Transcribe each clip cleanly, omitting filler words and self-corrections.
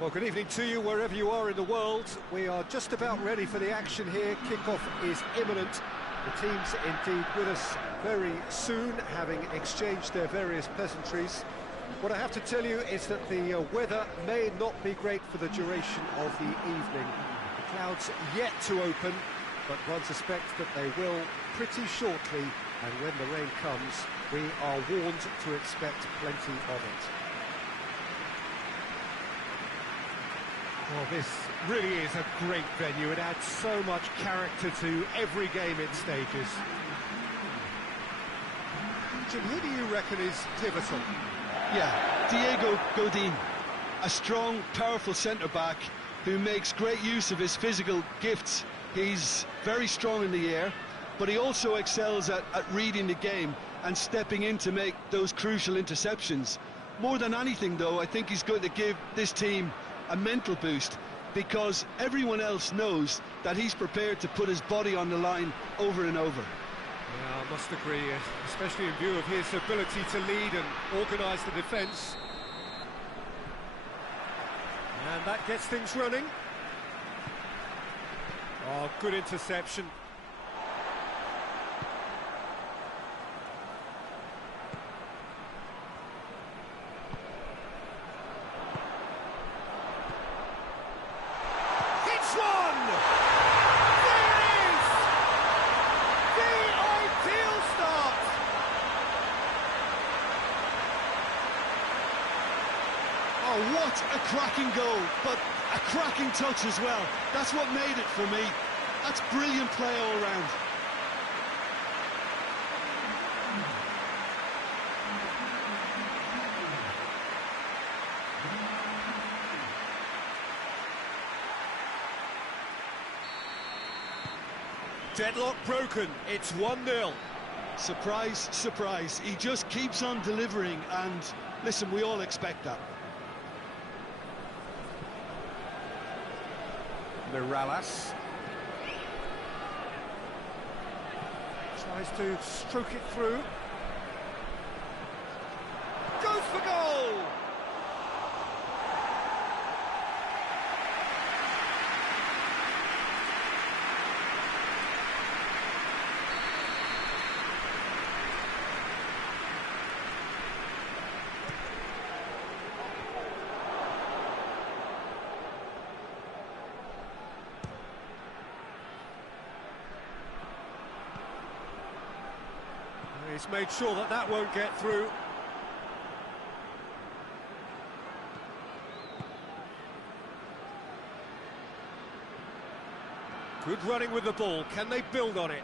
Well, good evening to you, wherever you are in the world. We are just about ready for the action here. Kickoff is imminent. The teams indeed with us very soon, having exchanged their various pleasantries. What I have to tell you is that the weather may not be great for the duration of the evening. The clouds yet to open, but one suspects that they will pretty shortly, and when the rain comes, we are warned to expect plenty of it. Well, this really is a great venue. It adds so much character to every game it stages. Jim, who do you reckon is pivotal? Yeah, Diego Godin, a strong, powerful centre-back who makes great use of his physical gifts. He's very strong in the air, but he also excels at reading the game and stepping in to make those crucial interceptions. More than anything, though, I think he's going to give this team a mental boost, because everyone else knows that he's prepared to put his body on the line over and over. Yeah, I must agree, especially in view of his ability to lead and organise the defence. And that gets things running. Oh, good interception. Oh, what a cracking goal, but a cracking touch as well. That's what made it for me. That's brilliant play all round. Deadlock broken, it's 1-0. Surprise, surprise. He just keeps on delivering, and listen, we all expect that. Morales tries to stroke it through. Goes for goal! He's made sure that that won't get through. Good running with the ball. Can they build on it?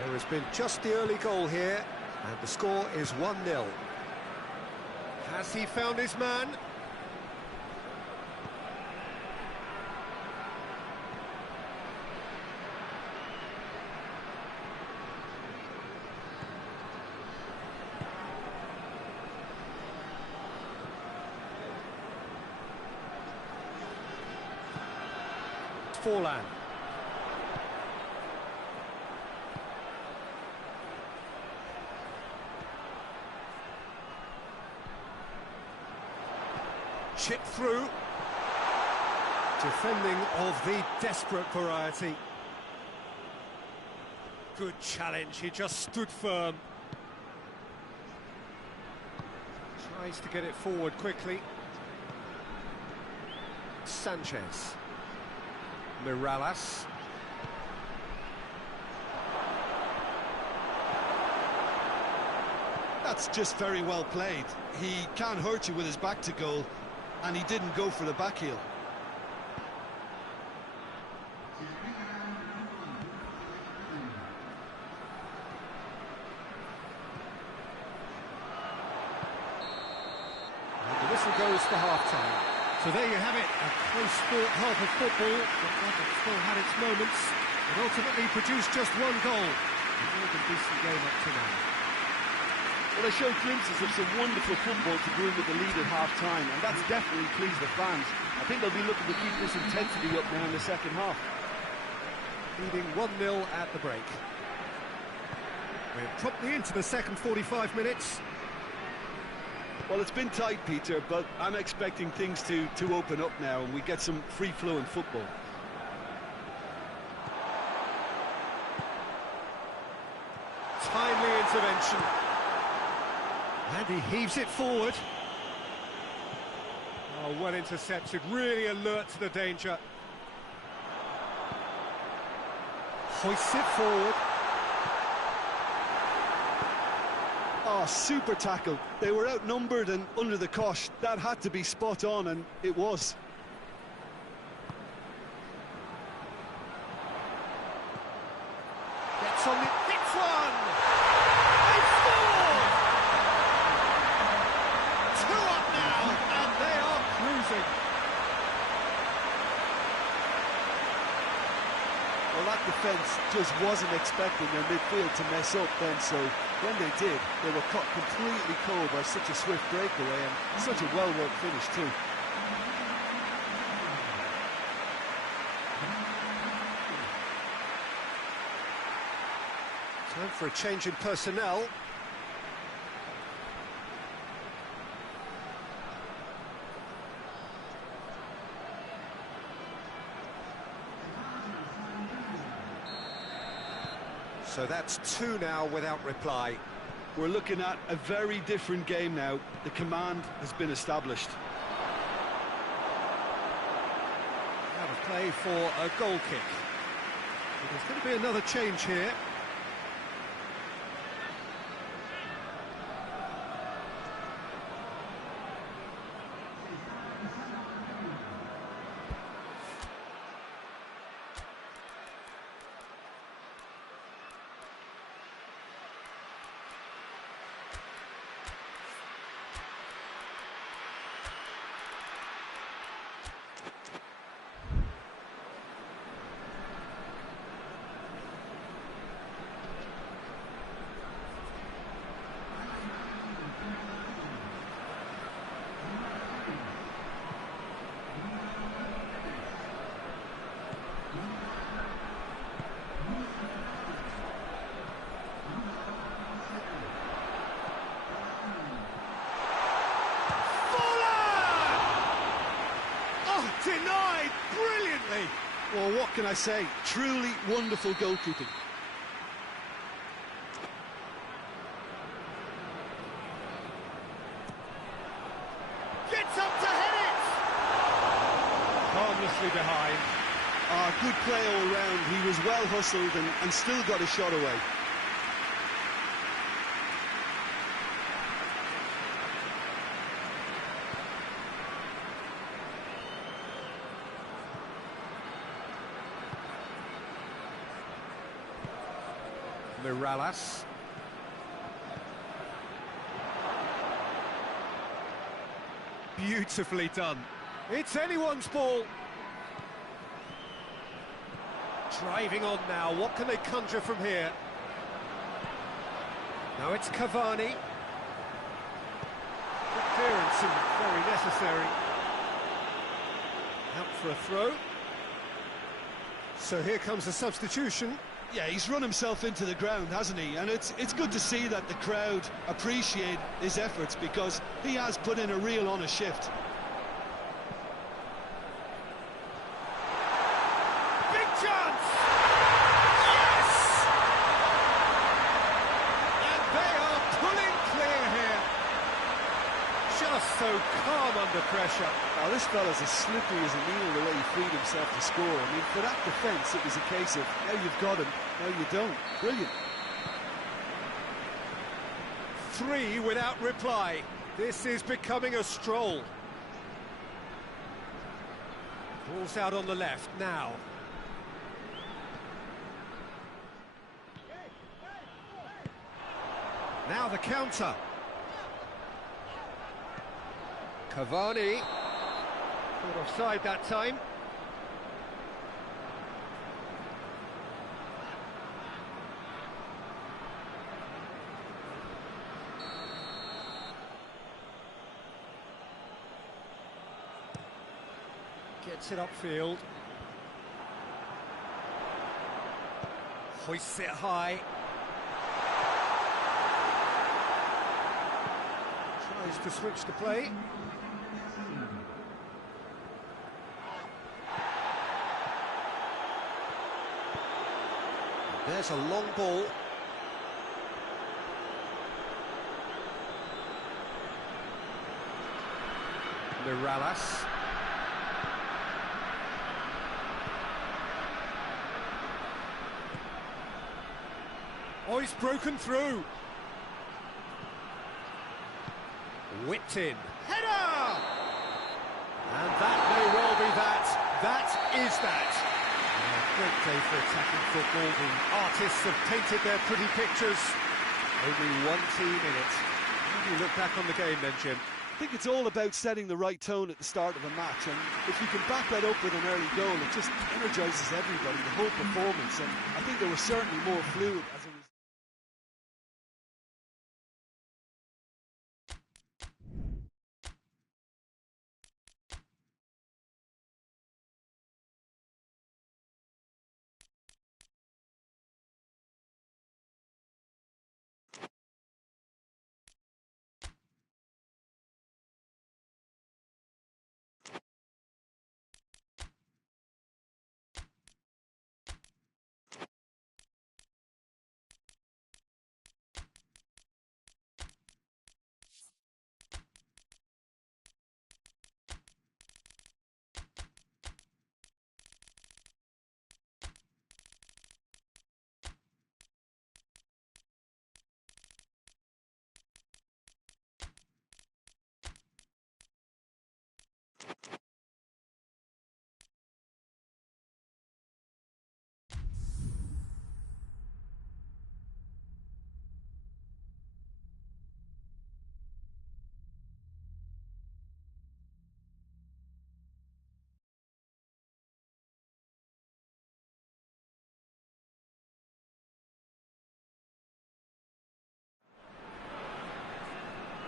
There has been just the early goal here, and the score is 1-0. Has he found his man? Forlan. Chip through. Defending of the desperate variety. Good challenge, he just stood firm. Tries to get it forward quickly. Sanchez. Morales. That's just very well played. He can't hurt you with his back to goal, and he didn't go for the back heel. And the whistle goes for half-time. So there you have it, a close-fought half of football, but one that still had its moments, and ultimately produced just one goal. A more than decent game up to now. Well, they showed glimpses of some wonderful football to go in with the lead at half-time, and that's definitely pleased the fans. I think they'll be looking to keep this intensity up now in the second half. leading 1-0 at the break. We're promptly into the second 45 minutes. Well, it's been tight, Peter, but I'm expecting things to open up now and we get some free-flowing football. Timely intervention. And he heaves it forward. Oh, well intercepted, really alert to the danger. Hoists it forward. Oh, super tackle. They were outnumbered and under the cosh. That had to be spot on, and it was. Gets on the... Hits one! They score! 2 up now, and they are cruising. Well, that defence just wasn't expecting their midfield to mess up then, so when they did, they were caught completely cold by such a swift breakaway and such a well-worked finish too. Time for a change in personnel. So that's 2 now without reply. We're looking at a very different game now. The command has been established. Now a play for a goal kick. So there's going to be another change here. Denied brilliantly. Well, what can I say? Truly wonderful goalkeeping. Gets up to hit it. Harmlessly behind. Good play all round. He was well hustled and still got a shot away. Mirallas. Beautifully done. It's anyone's ball. Driving on now. What can they conjure from here? Now it's Cavani. Good clearance and very necessary. Out for a throw. So here comes a substitution. Yeah, he's run himself into the ground, hasn't he? And it's good to see that the crowd appreciate his efforts because he has put in a real honest shift. Big chance! Yes! And they are pulling clear here. Just so calm under pressure. Now, this fella's as slippery as a needle the way he freed himself to score. I mean, for that defence, it was a case of, now you've got him, now you don't. Brilliant. 3 without reply. This is becoming a stroll. Ball's out on the left now. Now the counter. Cavani. Caught offside that time. Gets it upfield. Hoists it high. Tries to switch the play. There's a long ball. Mirallas. Oh, he's broken through. Whipped in. Header! And that may well be that. That is that. Great day for attacking football. The artists have painted their pretty pictures. Only one team in it. How do you look back on the game then, Jim? I think it's all about setting the right tone at the start of a match, and if you can back that up with an early goal, it just energises everybody, the whole performance, and I think they were certainly more fluid as a result.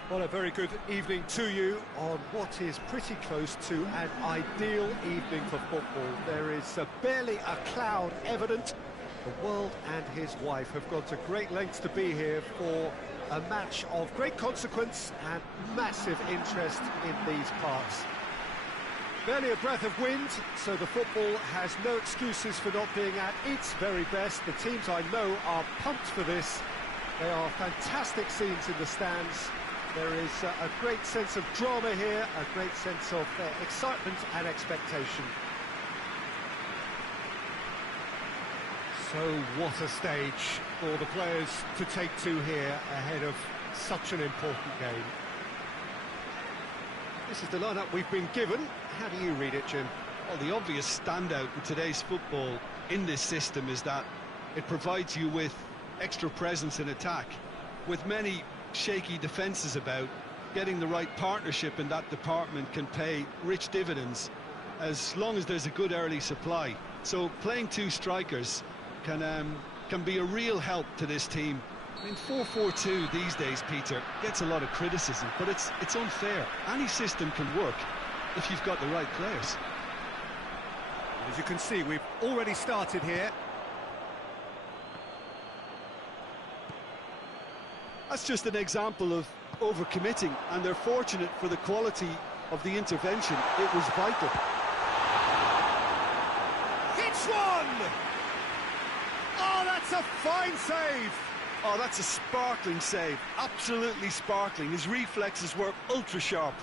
Well, a very good evening to you on what is pretty close to an ideal evening for football. There is barely a cloud evident. The world and his wife have gone to great lengths to be here for a match of great consequence and massive interest in these parts. Barely a breath of wind, so the football has no excuses for not being at its very best. The teams I know are pumped for this. They are fantastic scenes in the stands. There is a great sense of drama here, a great sense of excitement and expectation. So what a stage for the players to take to here ahead of such an important game. This is the lineup we've been given. How do you read it, Jim? Well, the obvious standout in today's football in this system is that it provides you with extra presence in attack. With many shaky defences about, getting the right partnership in that department can pay rich dividends as long as there's a good early supply. So playing two strikers can be a real help to this team. I mean, 4-4-2 these days, Peter, gets a lot of criticism, but it's unfair. Any system can work if you've got the right players. As you can see, we've already started here. That's just an example of overcommitting, and they're fortunate for the quality of the intervention. It was vital. Hits one! Oh, that's a fine save! Oh, that's a sparkling save. Absolutely sparkling. His reflexes were ultra sharp.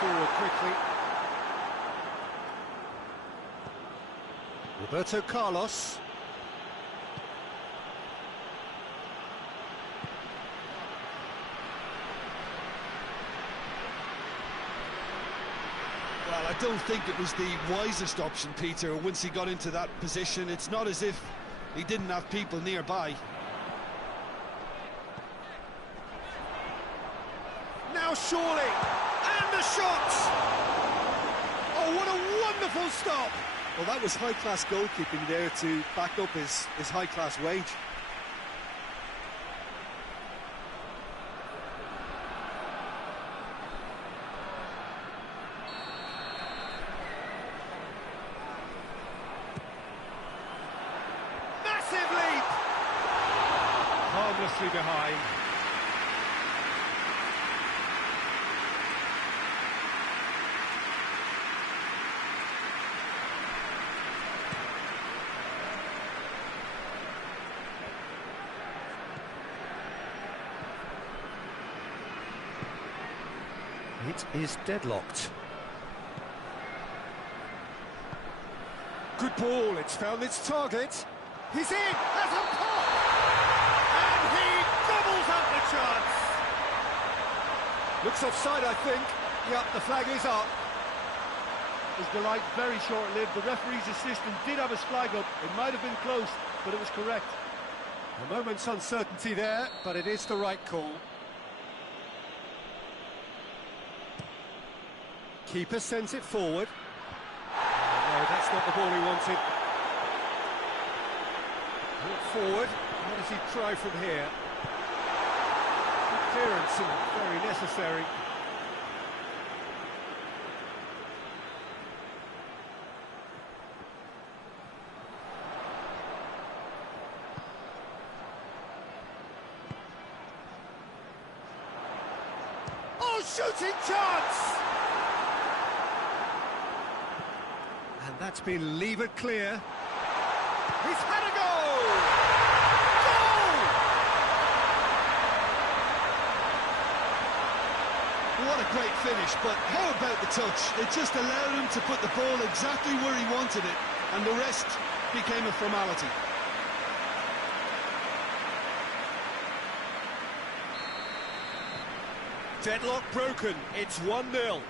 Forward quickly. Roberto Carlos. Well, I don't think it was the wisest option, Peter, once he got into that position. It's not as if he didn't have people nearby. Now surely! And the shot! Oh, what a wonderful stop! Well, that was high-class goalkeeping there to back up his high-class wage. dangerously behind. It is deadlocked. Good ball, it's found its target. He's in, has a pop! And he gobbles up the chance! Looks offside, I think. Yep, the flag is up. His delight very short-lived. The referee's assistant did have his flag up. It might have been close, but it was correct. A moment's uncertainty there, but it is the right call. Keeper sends it forward. Oh, no, that's not the ball he wanted. Walk forward. How does he try from here? Good clearance and very necessary. Oh, shooting chance! And that's been levered clear. He's had a goal! Goal! What a great finish, but how about the touch? It just allowed him to put the ball exactly where he wanted it, and the rest became a formality. Deadlock broken, it's 1-0.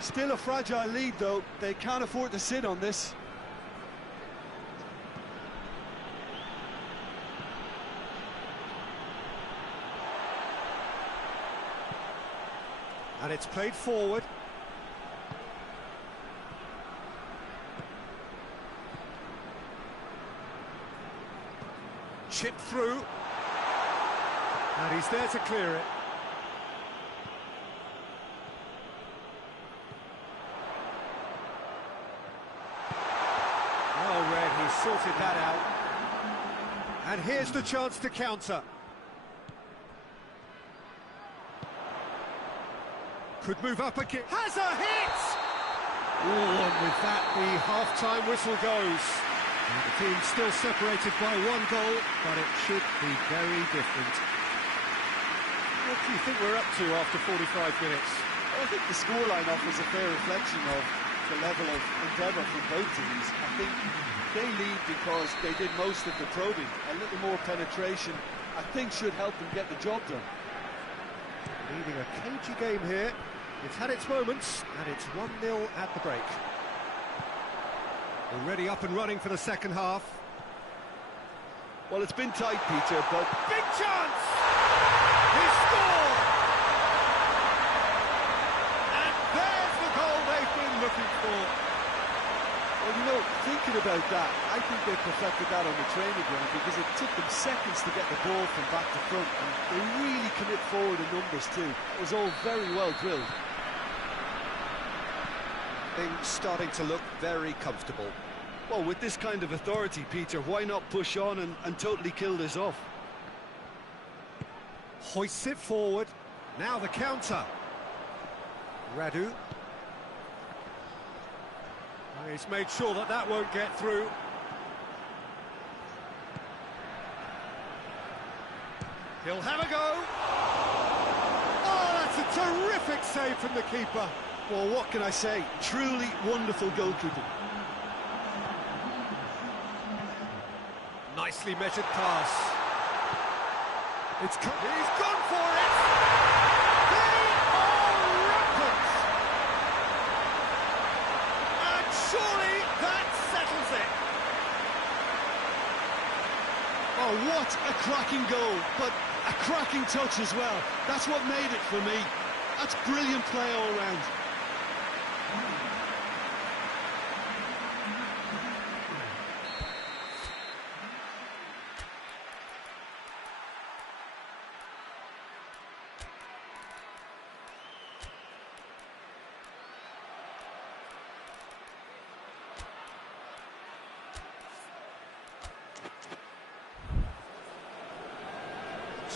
Still a fragile lead, though. They can't afford to sit on this. And it's played forward. Chipped through. And he's there to clear it. Sorted that out. And here's the chance to counter. Could move up again. Has a hit! Oh, and with that, the half-time whistle goes. And the team's still separated by 1 goal, but it should be very different. What do you think we're up to after 45 minutes? I think the scoreline offers a fair reflection of the level of endeavour from both teams. I think they lead because they did most of the probing. A little more penetration, I think, should help them get the job done. Leading a cagey game here. It's had its moments, and it's 1-0 at the break. Already up and running for the second half. Well, it's been tight, Peter, but... Big chance! He scored! And there's the goal they've been looking for. Well, you know, thinking about that, I think they perfected that on the training ground because it took them seconds to get the ball from back to front, and they really commit forward in numbers too. It was all very well drilled. Things starting to look very comfortable. Well, with this kind of authority, Peter, why not push on and totally kill this off? Hoists it forward. Now the counter. Radu. He's made sure that that won't get through. He'll have a go. Oh, that's a terrific save from the keeper. Well, what can I say? Truly wonderful goalkeeping. Nicely measured pass. He's gone for it. They are rampant. And surely that settles it. Oh, what a cracking goal, but a cracking touch as well. That's what made it for me. That's brilliant play all round.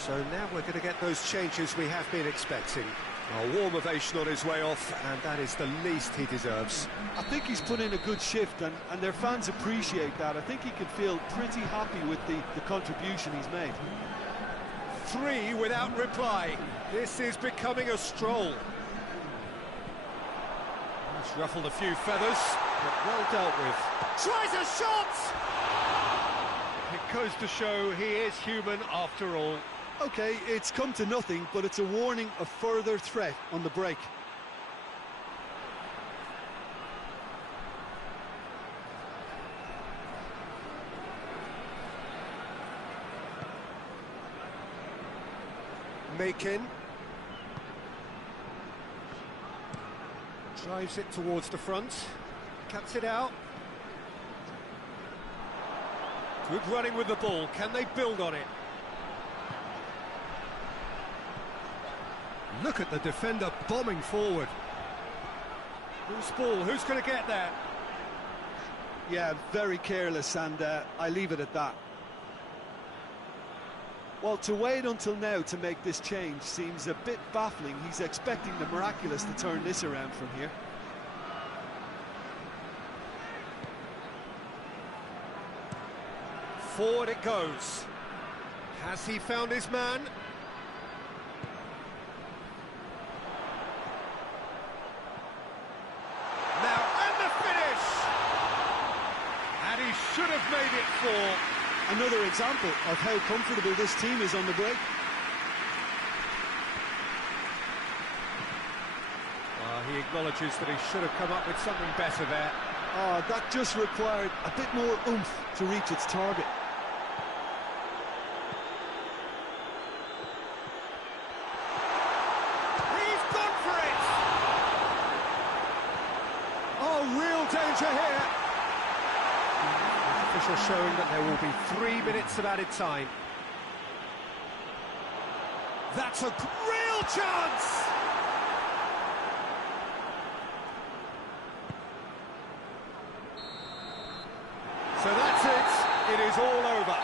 So now we're going to get those changes we have been expecting. A warm ovation on his way off, and that is the least he deserves. I think he's put in a good shift, and their fans appreciate that. I think he can feel pretty happy with the contribution he's made. 3 without reply. This is becoming a stroll. He's ruffled a few feathers, but well dealt with. Tries a shot! It goes to show he is human after all. Okay, it's come to nothing, but it's a warning of further threat on the break. Makin drives it towards the front, cuts it out. Good running with the ball. Can they build on it? Look at the defender bombing forward. Loose ball, who's going to get that? Yeah, very careless, and I leave it at that. Well, to wait until now to make this change seems a bit baffling. He's expecting the miraculous to turn this around from here. Forward it goes. Has he found his man? Now, and the finish! And he should have made it 4. Another example of how comfortable this team is on the break. He acknowledges that he should have come up with something better there. That just required a bit more oomph to reach its target. He's gone for it! Oh, real danger here. The official showing that there will be 3 minutes of added time. That's a real chance! So that's it. It is all over.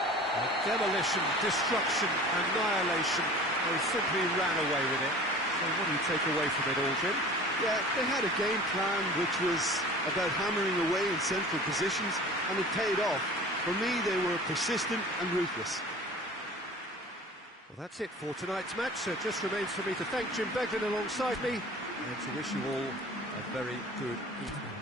Demolition, destruction, annihilation. They simply ran away with it. So what do you take away from it all, Jim? Yeah, they had a game plan which was about hammering away in central positions, and it paid off. For me, they were persistent and ruthless. Well, that's it for tonight's match. So it just remains for me to thank Jim Beglin alongside me and to wish you all a very good evening.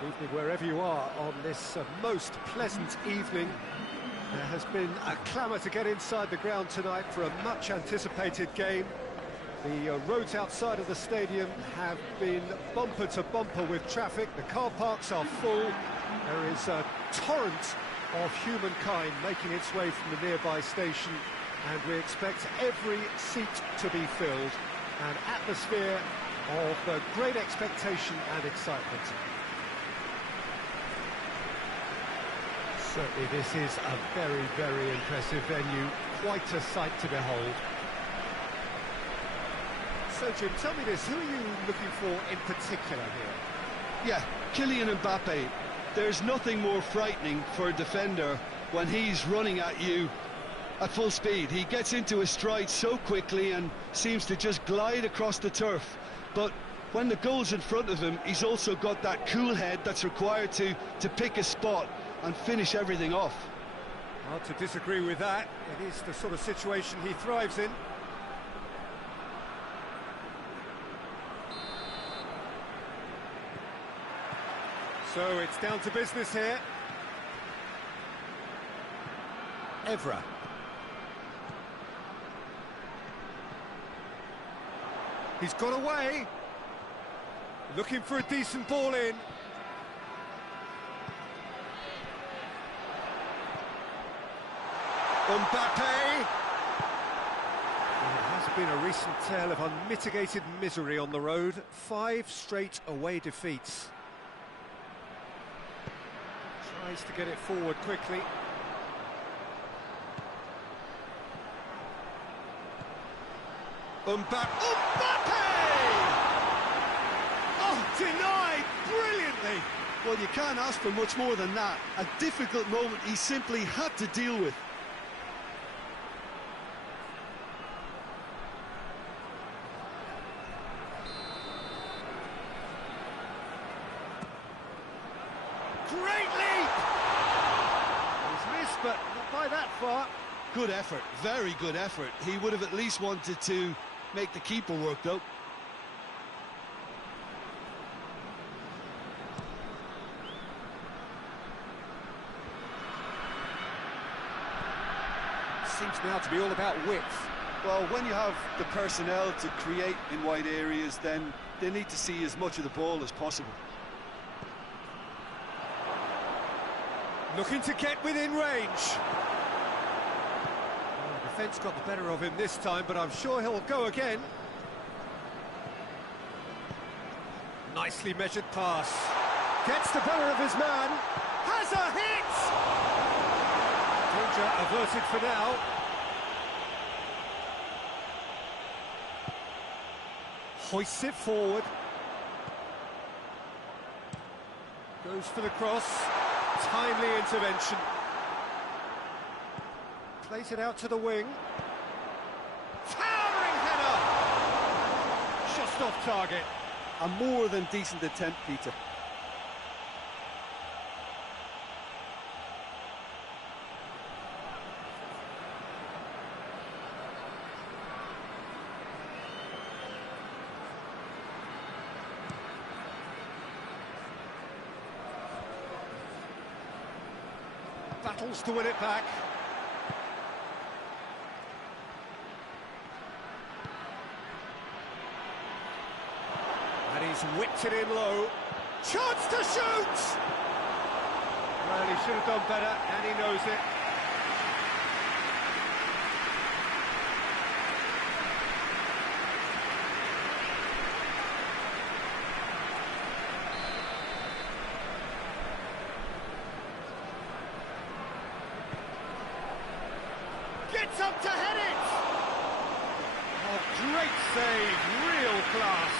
Good evening wherever you are on this most pleasant evening. There has been a clamour to get inside the ground tonight for a much anticipated game. The roads outside of the stadium have been bumper to bumper with traffic. The car parks are full. There is a torrent of humankind making its way from the nearby station and we expect every seat to be filled. An atmosphere of great expectation and excitement. Certainly this is a very, very impressive venue, quite a sight to behold. So Jim, tell me this, who are you looking for in particular here? Yeah, Kylian Mbappe. There's nothing more frightening for a defender when he's running at you at full speed. He gets into his stride so quickly and seems to just glide across the turf. But when the goal's in front of him, he's also got that cool head that's required to pick a spot and finish everything off. Hard to disagree with that. It is the sort of situation he thrives in. So it's down to business here. Evra. He's got away. Looking for a decent ball in. Mbappe. It has been a recent tale of unmitigated misery on the road. 5 straight away defeats. Tries to get it forward quickly. Mbappe! Oh, denied brilliantly! Well, you can't ask for much more than that. A difficult moment he simply had to deal with. Great leap! He's missed, but not by that far. Good effort, very good effort. He would have at least wanted to make the keeper work, though. Seems now to be all about width. Well, when you have the personnel to create in wide areas, then they need to see as much of the ball as possible. Looking to get within range. Defence got the better of him this time, but I'm sure he'll go again. Nicely measured pass. Gets the better of his man. Has a hit! Danger averted for now. Hoists it forward. Goes for the cross. Timely intervention. Plays it out to the wing. Towering header! Just off target. A more than decent attempt, Peter. Battles to win it back. And he's whipped it in low. Chance to shoot! Well, he should have done better, and he knows it. Gets up to head it! Oh, great save, real class.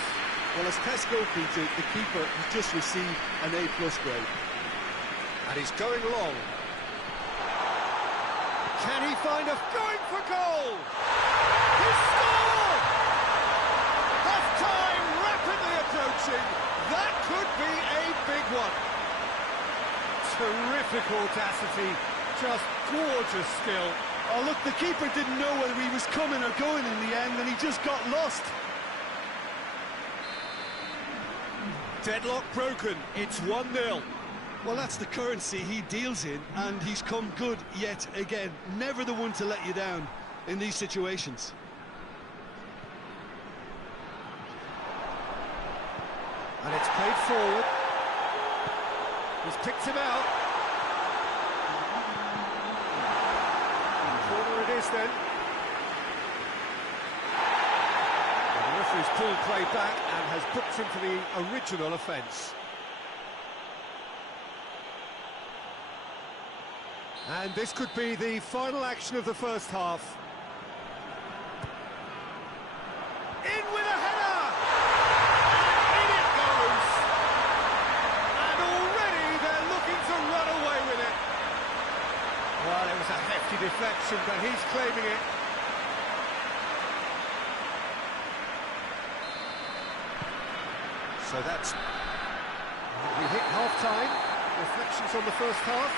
Well, as tests go, Peter, the keeper has just received an A+ grade. And he's going long. Can he find a... going for goal! He scored! Half-time rapidly approaching. That could be a big one. Terrific audacity, just gorgeous skill. Oh, look, the keeper didn't know whether he was coming or going in the end, and he just got lost. Deadlock broken, it's 1-0. Well, that's the currency he deals in, and he's come good yet again. Never the one to let you down in these situations. And it's played forward. He's picked him out. Corner it is then. The referee's pulled play back and has booked him for the original offence. And this could be the final action of the first half. In with a header! And in it goes! And already they're looking to run away with it. Well, it was a hefty deflection, but he's claiming it. So that's... We hit half-time. Reflections on the first half.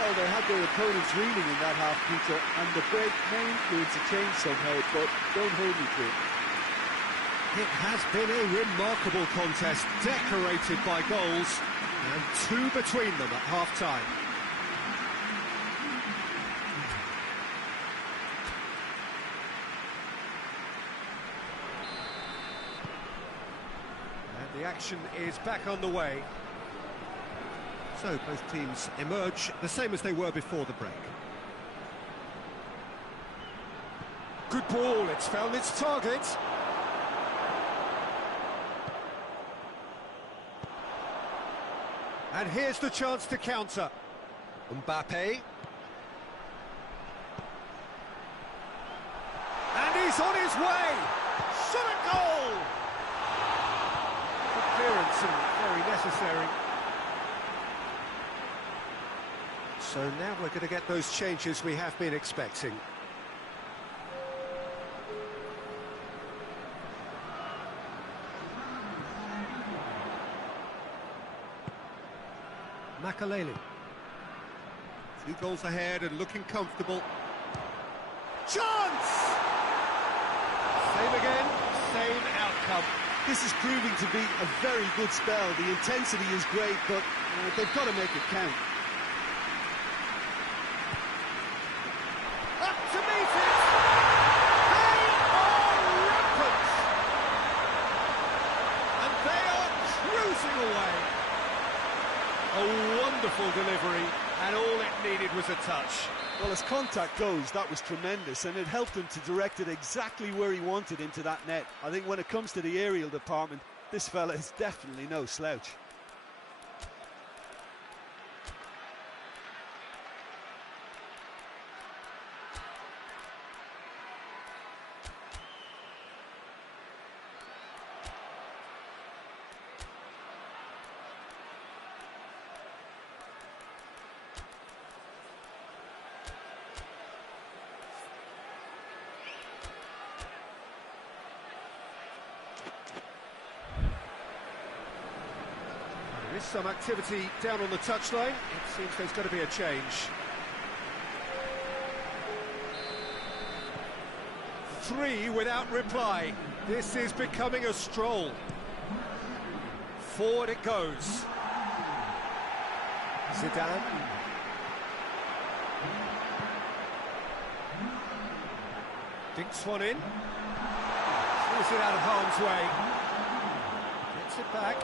Oh, they had their opponents reeling in that half, Peter, and the break may influence a change somehow, but don't hold me to it. It has been a remarkable contest, decorated by goals, and two between them at half-time. And the action is back on the way. So both teams emerge the same as they were before the break. Good ball, it's found its target. And here's the chance to counter. Mbappe. And he's on his way! Shot a goal! Good clearance and very necessary. So now we're going to get those changes we have been expecting. Makaleli. 2 goals ahead and looking comfortable. Chance! Same again, same outcome. This is proving to be a very good spell. The intensity is great, but they've got to make it count. Up to meet it! They are rampant! And they are cruising away. A wonderful delivery, and all it needed was a touch. Well, as contact goes, that was tremendous, and it helped him to direct it exactly where he wanted into that net. I think when it comes to the aerial department, this fella is definitely no slouch. There is some activity down on the touchline. It seems there's going to be a change. 3 without reply. This is becoming a stroll. Forward it goes. Zidane. Dinks one in. Throws it out of harm's way. Gets it back.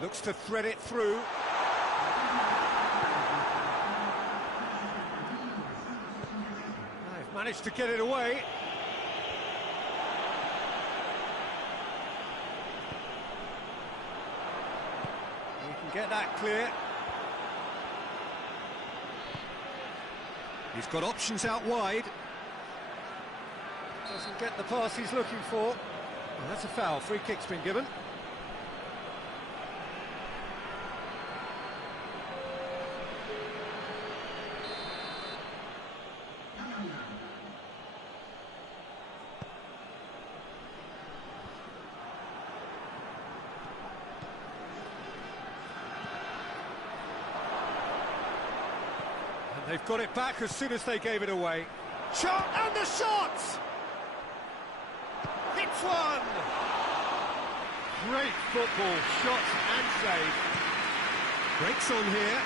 Looks to thread it through. They've managed to get it away. You can get that clear. He's got options out wide. Doesn't get the pass he's looking for. Well, that's a foul. Free kick's been given. They've got it back as soon as they gave it away. Shot, and the shot! Hits one! Great football, shot and save. Breaks on here.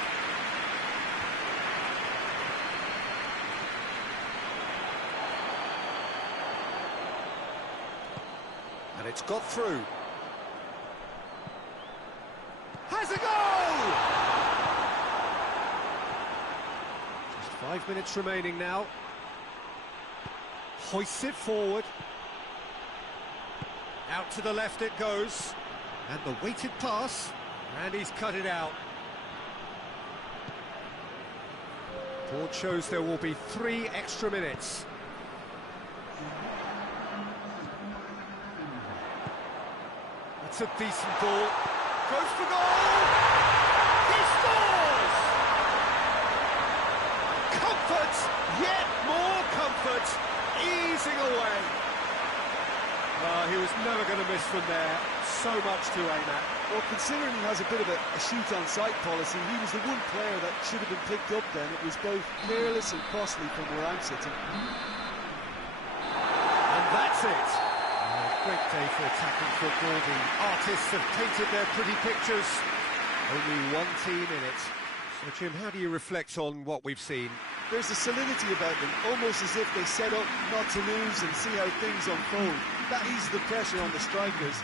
And it's got through. Has a goal! 5 minutes remaining now. Hoists it forward. Out to the left it goes. And the weighted pass. And he's cut it out. Board shows there will be 3 extra minutes. It's a decent ball. Goes for goal! He scores! Comfort! Yet more comfort! Easing away. He was never going to miss from there. So much to aim at. Well, considering he has a bit of a shoot-on-sight policy, he was the one player that should have been picked up then. It was both careless and costly from where I'm sitting. And that's it. Great day for attacking football. The artists have painted their pretty pictures. Only one team in it. So, Jim, how do you reflect on what we've seen? There's a solidity about them, almost as if they set up not to lose and see how things unfold. That eases the pressure on the strikers.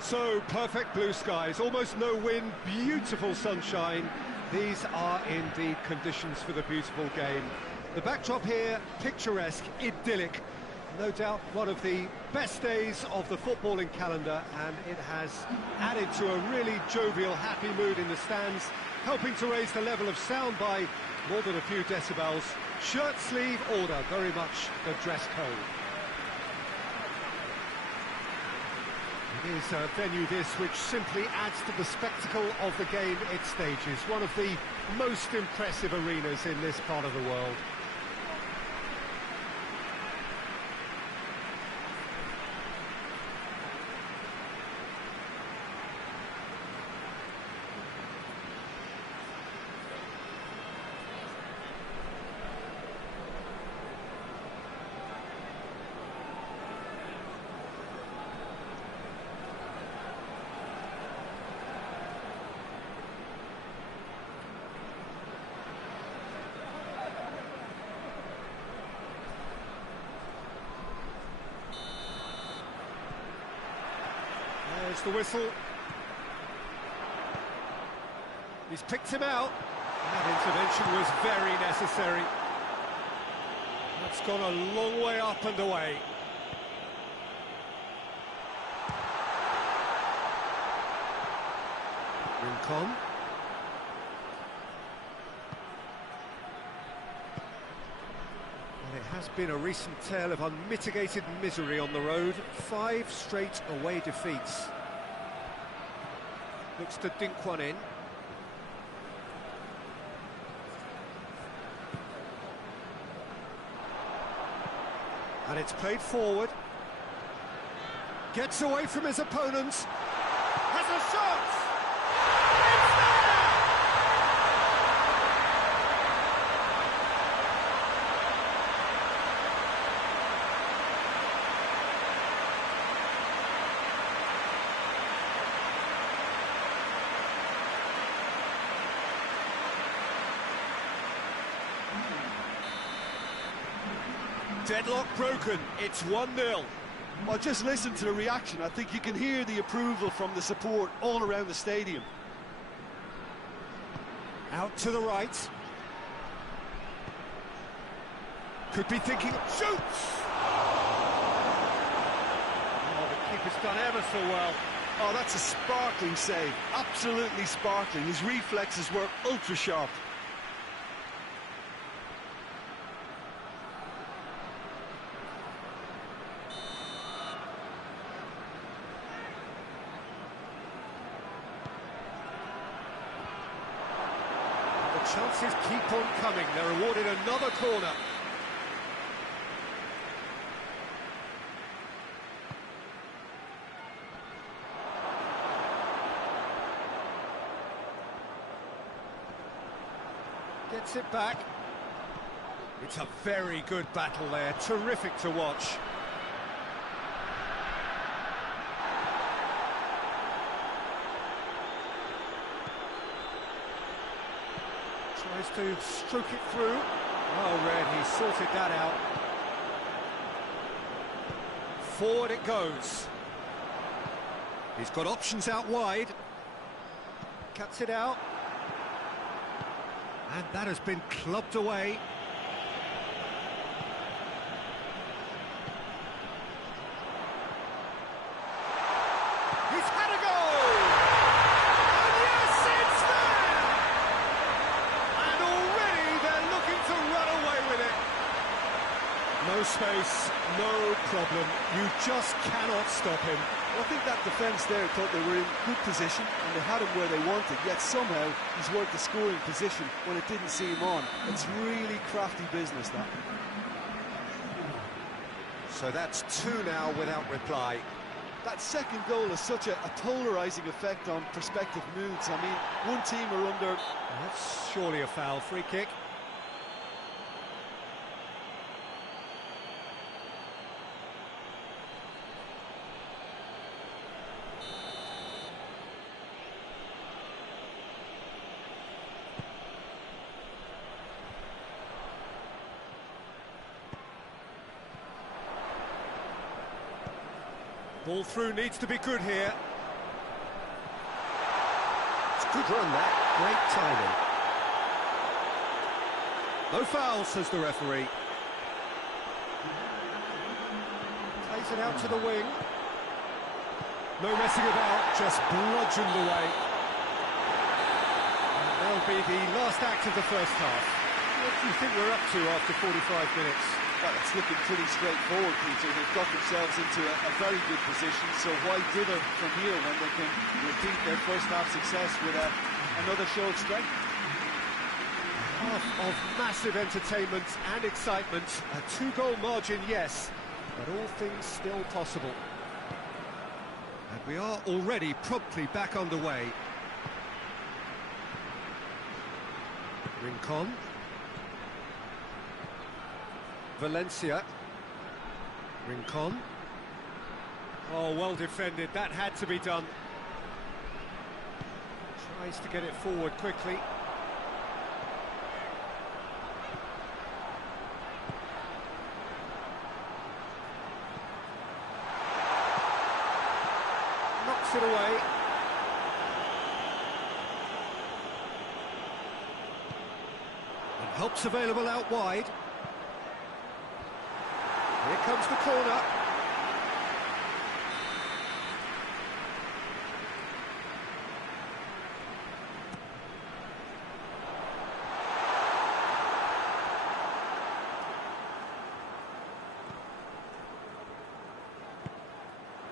So, perfect blue skies, almost no wind, beautiful sunshine. These are indeed conditions for the beautiful game. The backdrop here, picturesque, idyllic. No doubt one of the best days of the footballing calendar, and it has added to a really jovial, happy mood in the stands, helping to raise the level of sound by more than a few decibels. Shirt sleeve order, very much the dress code. It is a venue this which simply adds to the spectacle of the game it stages. One of the most impressive arenas in this part of the world. There's the whistle. He's picked him out. That intervention was very necessary. That's gone a long way up and away. Rincon. Well, it has been a recent tale of unmitigated misery on the road. 5 straight away defeats. Looks to dink one in. And it's played forward. Gets away from his opponents. Has a shot! It's there! Deadlock broken, it's 1-0. Well, just listen to the reaction. I think you can hear the approval from the support all around the stadium. Out to the right. Could be thinking, shoots! Oh, the keeper's done ever so well. Oh, that's a sparkling save, absolutely sparkling. His reflexes were ultra sharp. The chances keep on coming. They're awarded another corner. Gets it back. It's a very good battle there. Terrific to watch. Tries to stroke it through. Oh, Red, he sorted that out. Forward it goes. He's got options out wide. Cuts it out. And that has been clubbed away. He's had a goal! And yes, it's there! And already they're looking to run away with it. No space, no problem. You just cannot stop him. I think that defence there thought they were in good position and they had him where they wanted, yet somehow he's worked the scoring position when it didn't see him on. It's really crafty business, that. So that's 2 now without reply. That second goal has such a polarising effect on prospective moods. I mean, one team are under... That's surely a foul. Free kick. Ball through needs to be good here. It's a good run, that. Great timing. No foul, says the referee. Plays it out to the wing. No messing about, just bludgeoned away. And that'll be the last act of the first half. What do you think we're up to after 45 minutes? Well, it's looking pretty straightforward, Peter. They've got themselves into a very good position, so why dither from here when they can repeat their first half success with another show of strength? Half of massive entertainment and excitement. A 2-goal margin, yes, but all things still possible. And we are already promptly back underway. Rincon. Valencia. Rincon. Oh, well defended. That had to be done. Tries to get it forward quickly. Knocks it away. And help's available out wide. Here comes the corner.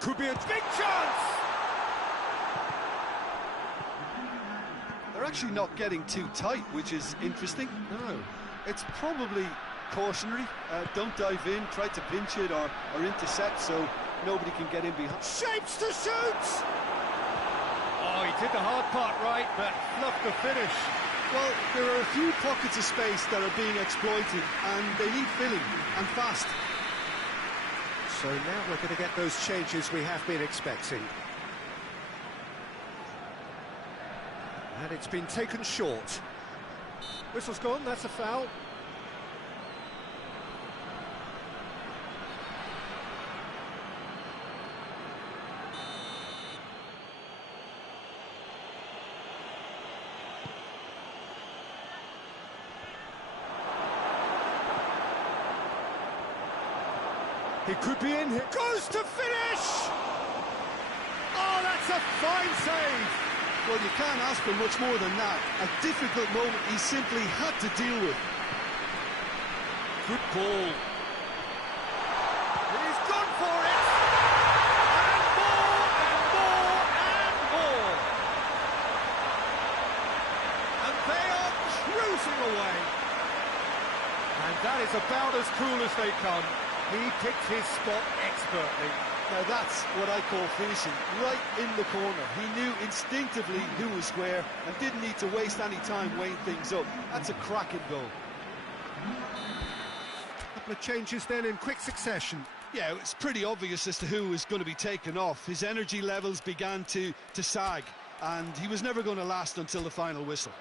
Could be a big chance! They're actually not getting too tight, which is interesting. No. It's probably cautionary. Don't dive in, try to pinch it or intercept so nobody can get in behind. Shapes to shoot! Oh, he did the hard part right, but fluffed the finish. Well, there are a few pockets of space that are being exploited and they need filling, and fast. So now we're going to get those changes we have been expecting. And it's been taken short. Whistle's gone, that's a foul. It could be in here. Goes to finish! Oh, that's a fine save! Well, you can't ask for much more than that. A difficult moment he simply had to deal with. Good ball. He's gone for it! And more, and more, and more! And they are cruising away. And that is about as cool as they come. He picked his spot expertly. Now that's what I call finishing, right in the corner. He knew instinctively who was where and didn't need to waste any time weighing things up. That's a cracking goal. A couple of changes then in quick succession. Yeah, it's pretty obvious as to who was going to be taken off. His energy levels began to sag, and he was never going to last until the final whistle.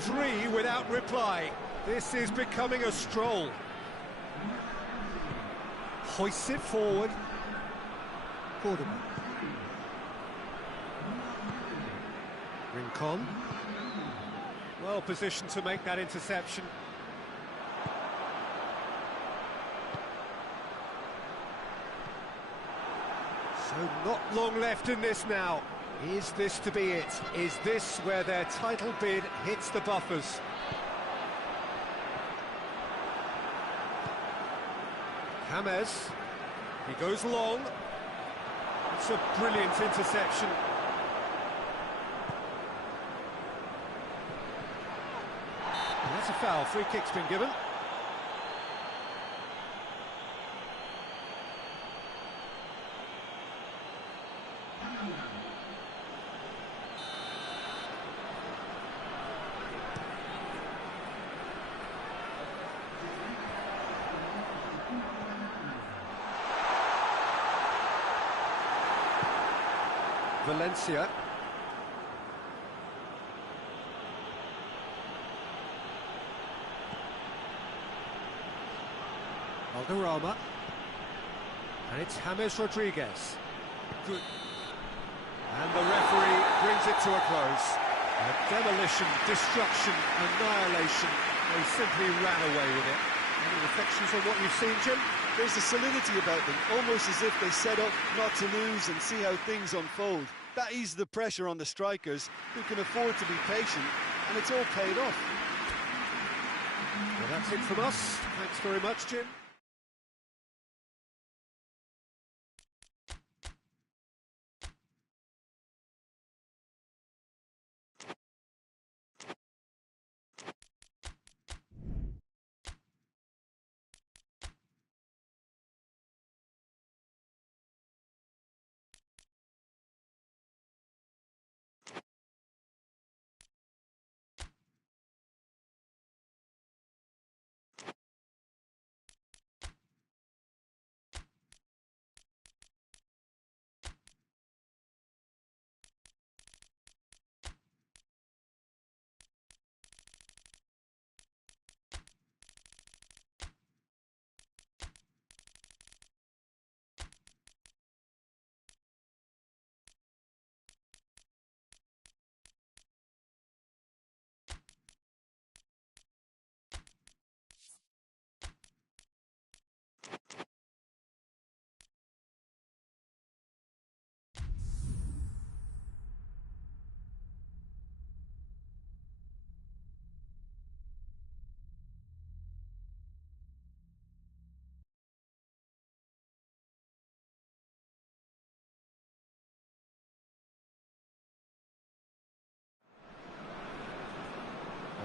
Three without reply. This is becoming a stroll. Hoists it forward. Portugal. Rincon. Well positioned to make that interception. So not long left in this now. Is this to be it? Is this where their title bid hits the buffers? James, he goes long. It's a brilliant interception. And that's a foul. Free kick's been given. Valencia. Valderrama. And it's James Rodriguez. Good. And the referee brings it to a close. Demolition, destruction, annihilation. They simply ran away with it. Any reflections on what you've seen, Jim? There's a solidity about them, almost as if they set up not to lose and see how things unfold. That eases the pressure on the strikers, who can afford to be patient, and it's all paid off. Well, that's it from us. Thanks very much, Jim.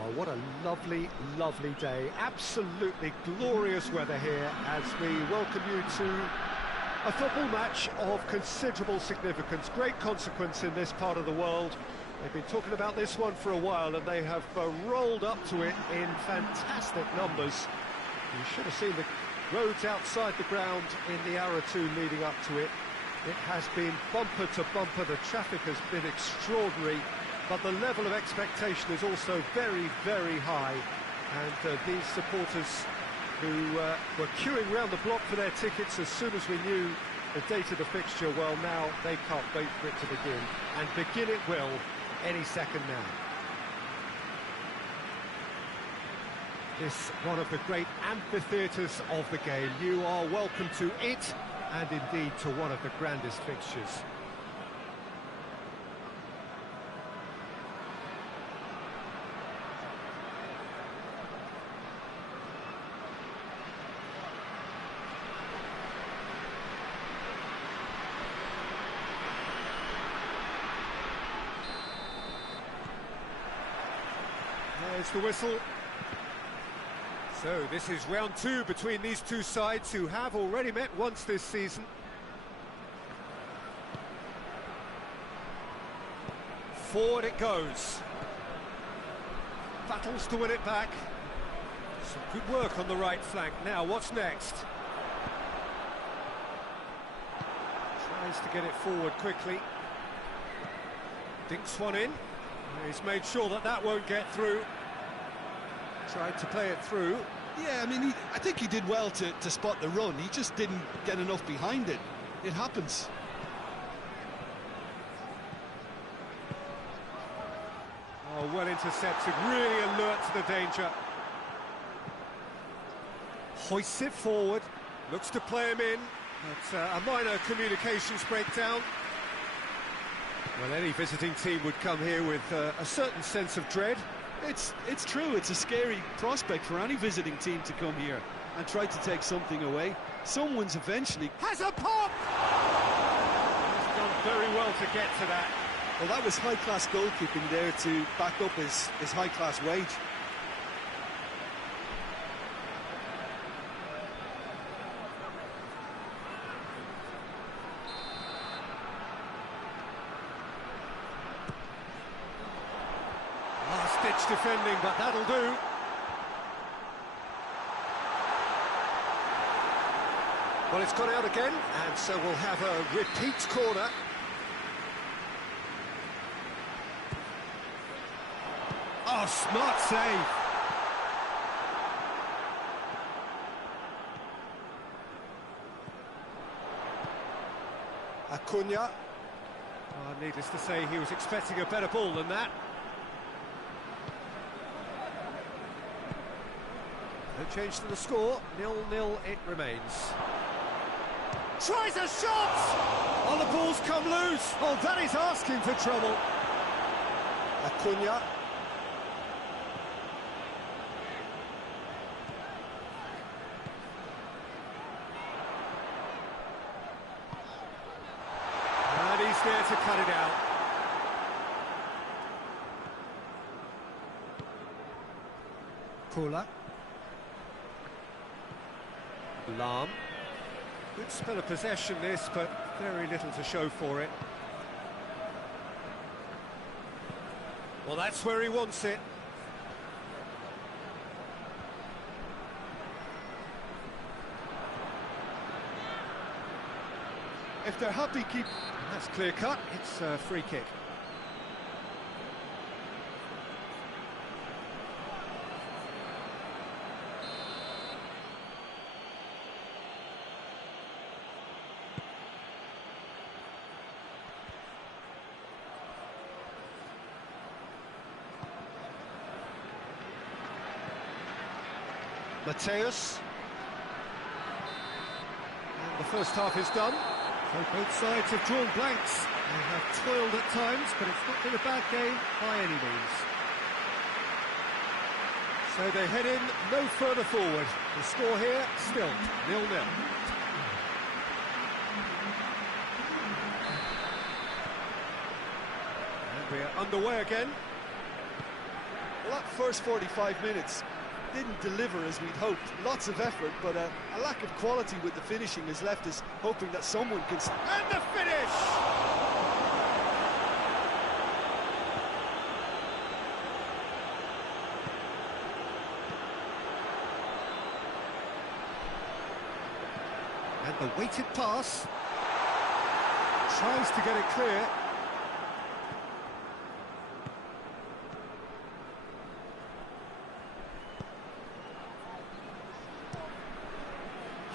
Oh, what a lovely, lovely day. Absolutely glorious weather here as we welcome you to a football match of considerable significance. Great consequence in this part of the world. They've been talking about this one for a while, and they have rolled up to it in fantastic numbers. You should have seen the roads outside the ground in the hour or two leading up to it. It has been bumper to bumper. The traffic has been extraordinary, but the level of expectation is also very, very high. And these supporters who were queuing round the block for their tickets as soon as we knew the date of the fixture, well, now they can't wait for it to begin. And begin it will any second now. This one of the great amphitheatres of the game. You are welcome to it, and indeed to one of the grandest fixtures. There's the whistle. So this is round two between these two sides who have already met once this season. Forward it goes. Battles to win it back. Some good work on the right flank. Now what's next? Tries to get it forward quickly. Dinks one in. He's made sure that that won't get through. Tried to play it through. Yeah, I mean, I think he did well to spot the run. He just didn't get enough behind it. It happens. Oh, well intercepted, really alert to the danger. Hoists it forward, looks to play him in. But a minor communications breakdown. Well, any visiting team would come here with a certain sense of dread. It's true, it's a scary prospect for any visiting team to come here and try to take something away. Someone's eventually... Has a pop! He's done very well to get to that. Well, that was high-class goalkeeping there to back up his high-class wage. Last-ditch defending, but that'll do. Well, it's gone out again, and so we'll have a repeat corner. Oh, smart save. Acuna. Oh, needless to say, he was expecting a better ball than that. No change to the score, 0-0 it remains. Tries a shot! Oh, the ball's come loose! Oh, that is asking for trouble. Acuna. And he's there to cut it out. Pula. Lam. Good spell of possession this, but very little to show for it. Well, that's where he wants it. If they're happy, keep... That's clear cut, it's a free kick. Mateus. And the first half is done. So both sides have drawn blanks. They have toiled at times, but it's not been a bad game by any means. So they head in no further forward. The score here, still 0-0. And we're underway again. Well, that first 45 minutes didn't deliver as we'd hoped. Lots of effort, but a lack of quality with the finishing has left us hoping that someone can... And the finish! And the weighted pass. Tries to get it clear.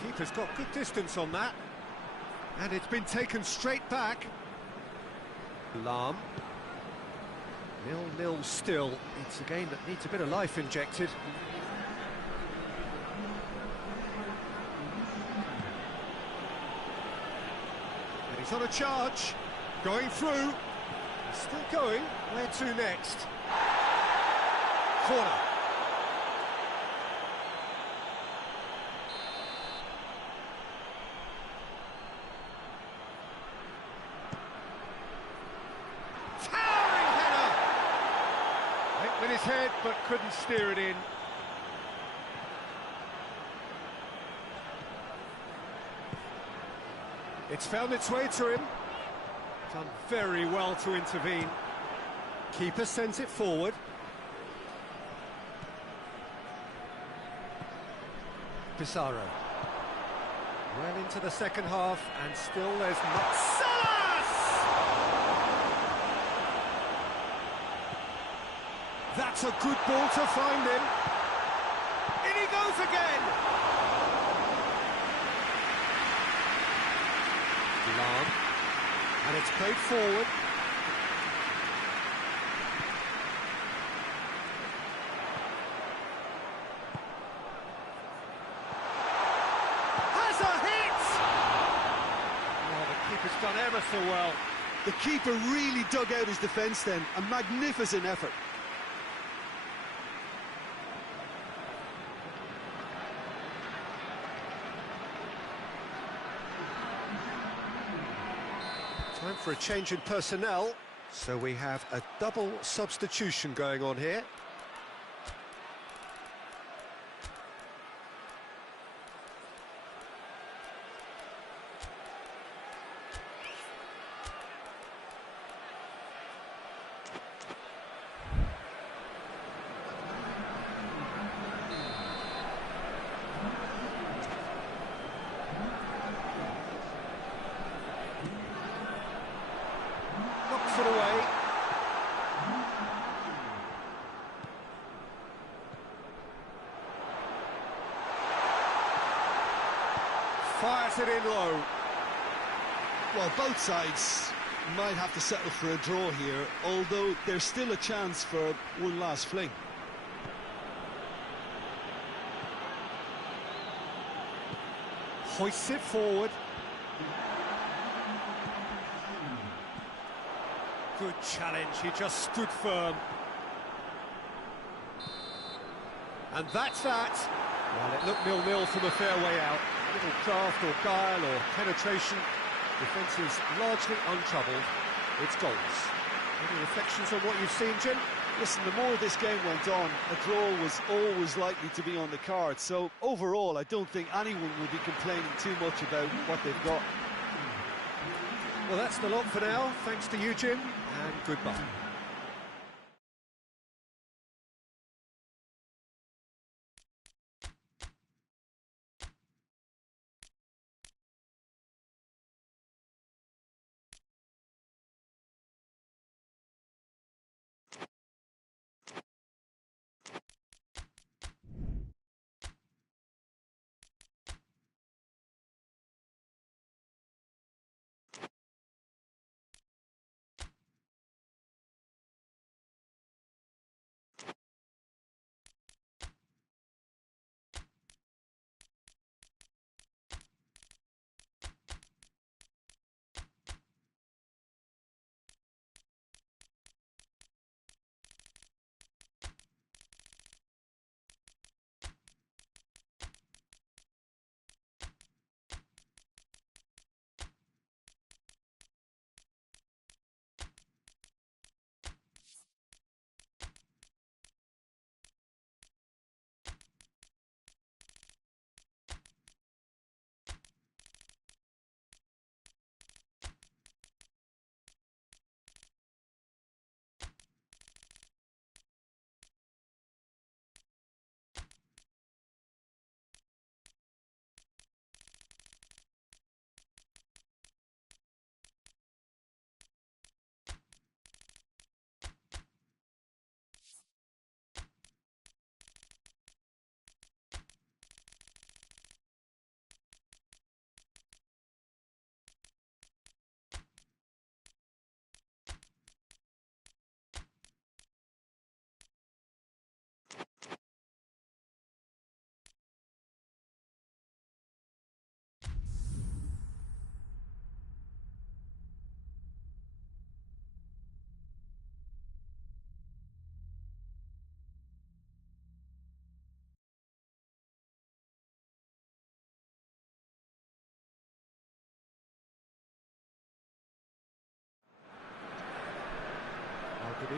Keeper's got good distance on that. And it's been taken straight back. Lahm. 0-0 still. It's a game that needs a bit of life injected. And he's on a charge. Going through. Still going. Where to next? Corner. With his head, but couldn't steer it in. It's found its way to him. Done very well to intervene. Keeper sends it forward. Pizarro. Well into the second half, and still there's Salas! That's a good ball to find him. In he goes again. Lahm. And it's played forward. Has a hit! Oh, the keeper's done ever so well. The keeper really dug out his defence then. A magnificent effort. Time for a change in personnel, so we have a double substitution going on here. Knocks it away. Fires it in low. Well, both sides might have to settle for a draw here, although there's still a chance for one last fling. Hoists it forward. Good challenge, he just stood firm. And that's that. Well, it looked 0-0 from a fair way out. Little craft or guile or penetration. Defence is largely untroubled. It's goals. Any reflections on what you've seen, Jim? Listen, the more this game went on, a draw was always likely to be on the card. So overall, I don't think anyone will be complaining too much about what they've got. Well, that's the lot for now. Thanks to you, Jim, and goodbye.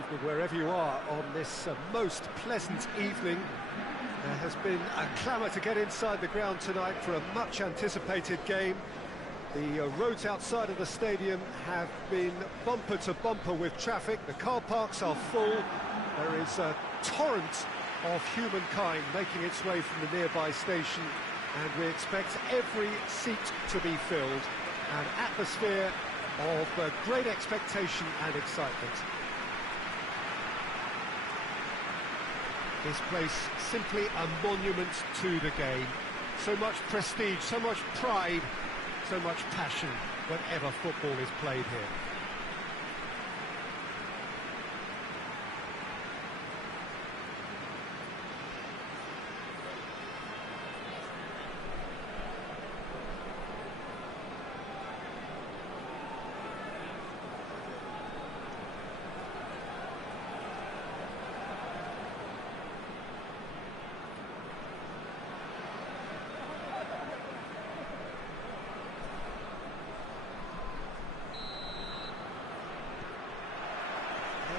evening, wherever you are on this most pleasant evening. There has been a clamour to get inside the ground tonight for a much-anticipated game. The roads outside of the stadium have been bumper to bumper with traffic. The car parks are full. There is a torrent of humankind making its way from the nearby station, and we expect every seat to be filled. An atmosphere of great expectation and excitement. This place simply a monument to the game. So much prestige, so much pride, so much passion whenever football is played here.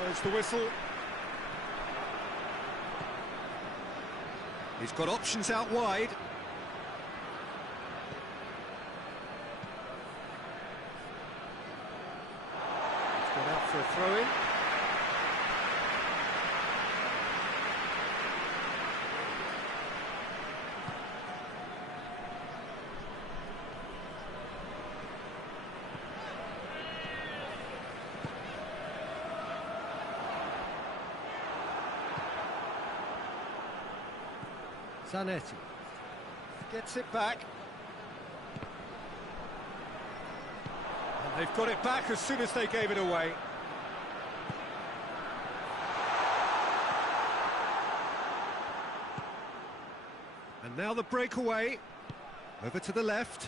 There's the whistle. He's got options out wide. He's gone out for a throw-in. Zanetti gets it back, and they've got it back as soon as they gave it away. And now the breakaway over to the left.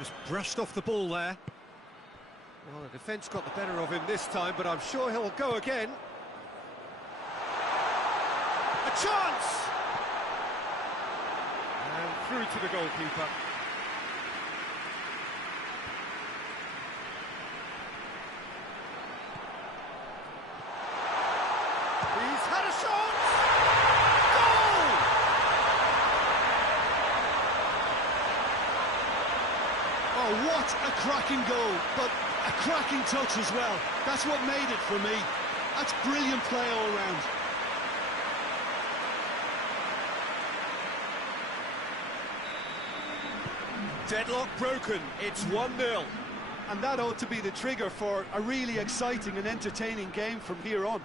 Just brushed off the ball there. Well, the defence got the better of him this time, but I'm sure he'll go again. A chance! And through to the goalkeeper. He's had a shot! Goal! Oh, what a cracking goal, but a cracking touch as well. That's what made it for me. That's brilliant play all round. Deadlock broken, it's 1-0. And that ought to be the trigger for a really exciting and entertaining game from here on.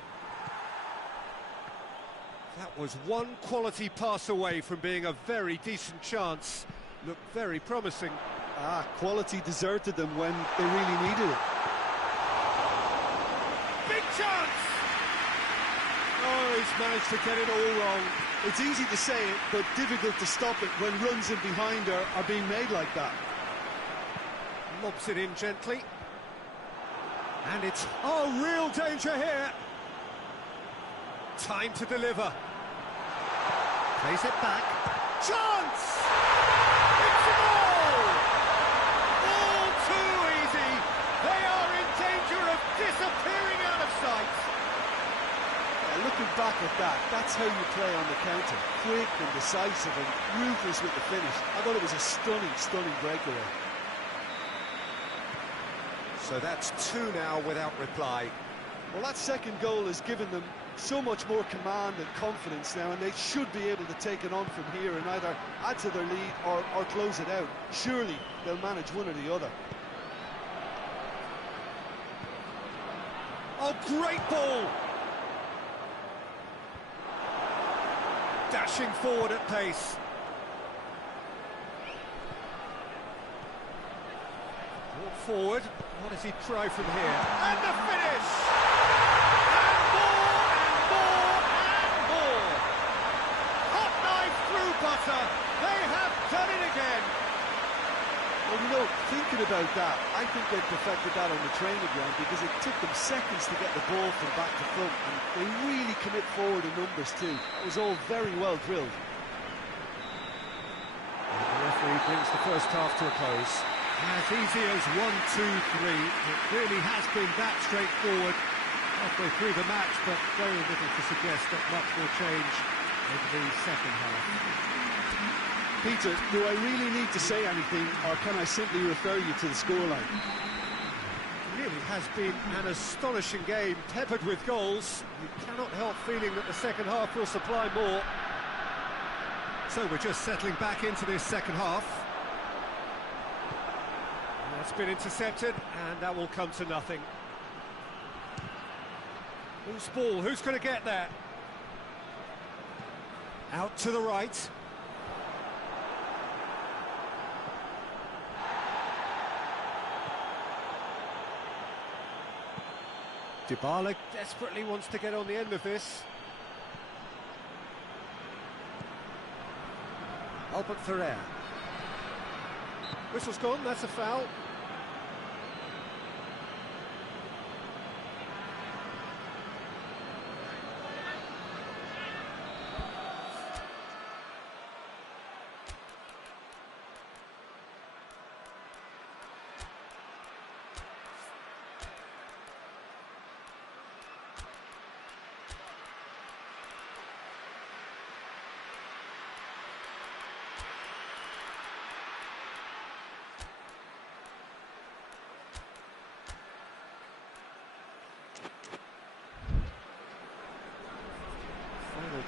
That was one quality pass away from being a very decent chance. Looked very promising. Quality deserted them when they really needed it. Big chance! Oh, he's managed to get it all wrong. It's easy to say it, but difficult to stop it when runs in behind are being made like that. Lobs it in gently. And it's, oh, real danger here. Time to deliver. Plays it back. Chance! It's a goal! All too easy. They are in danger of disappearing out of sight. Looking back at that, that's how you play on the counter. Quick and decisive and ruthless with the finish. I thought it was a stunning breakaway. So that's 2 now without reply. Well, that second goal has given them so much more command and confidence now, and they should be able to take it on from here and either add to their lead or close it out. Surely they'll manage one or the other. Oh, great ball! Dashing forward at pace. Walk forward. What does he try from here? And the finish! And more! Hot knife through butter. They have done it again. Well, you know, thinking about that, I think they perfected that on the training ground because it took them seconds to get the ball from back to front, and they really commit forward in numbers too. That was all very well drilled. And the referee brings the first half to a close. As easy as 1, 2, 3. It really has been that straightforward halfway through the match, but very little to suggest that much will change in the second half. Peter, do I really need to say anything, or can I simply refer you to the scoreline? It really has been an astonishing game, peppered with goals. You cannot help feeling that the second half will supply more. So we're just settling back into this second half. That's been intercepted, and that will come to nothing. Who's ball? Who's going to get there? Out to the right. Dybala desperately wants to get on the end of this. Albert Ferrer. Whistle's gone, that's a foul.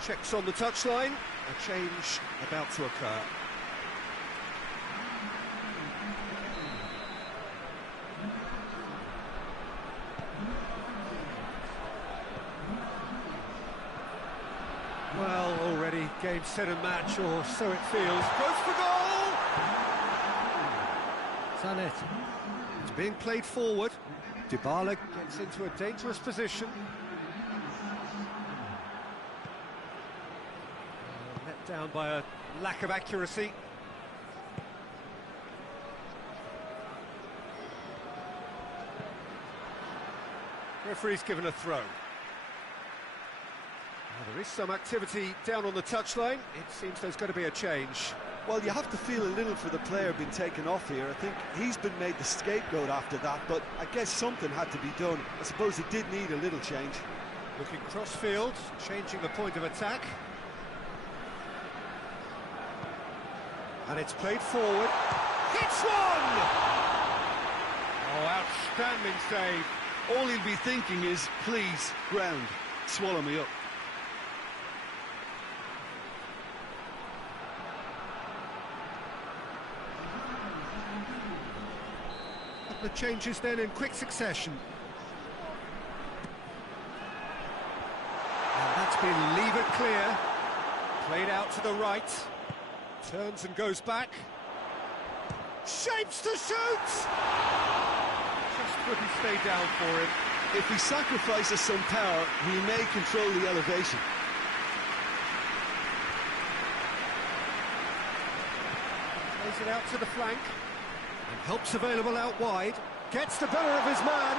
Checks on the touchline, a change about to occur. Well, already game, set and match, or so it feels. Goes for goal! Sanet. It's being played forward. Dybala gets into a dangerous position. Down by a lack of accuracy. Referee's given a throw. Well, there is some activity down on the touchline. It seems there's going to be a change. Well, you have to feel a little for the player being taken off here. I think he's been made the scapegoat after that, but I guess something had to be done. I suppose he did need a little change. Looking cross-field, changing the point of attack. And it's played forward. Hits one! Oh, outstanding save. All he'll be thinking is, please, ground, swallow me up. The changes then in quick succession. And that's been levered clear. Played out to the right. Turns and goes back. Shapes to shoot! Just wouldn't stay down for him. If he sacrifices some power, he may control the elevation. Plays it out to the flank. And help's available out wide. Gets the better of his man.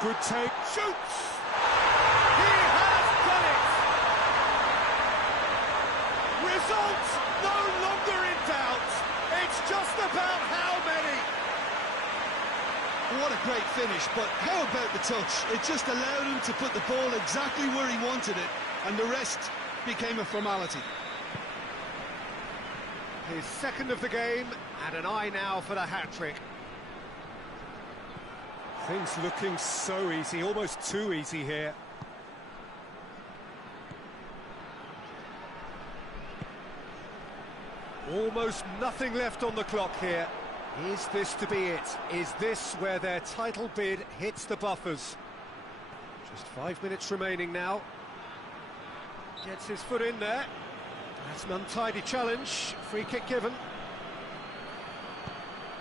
Good take. Shoots! He has done it! Results no longer in doubt. It's just about how many. What a great finish, but how about the touch? It just allowed him to put the ball exactly where he wanted it, and the rest became a formality. His second of the game, and an eye now for the hat-trick. Things looking so easy, almost too easy here. Almost nothing left on the clock here. Is this to be it? Is this where their title bid hits the buffers? Just 5 minutes remaining now. Gets his foot in there. That's an untidy challenge. Free kick given.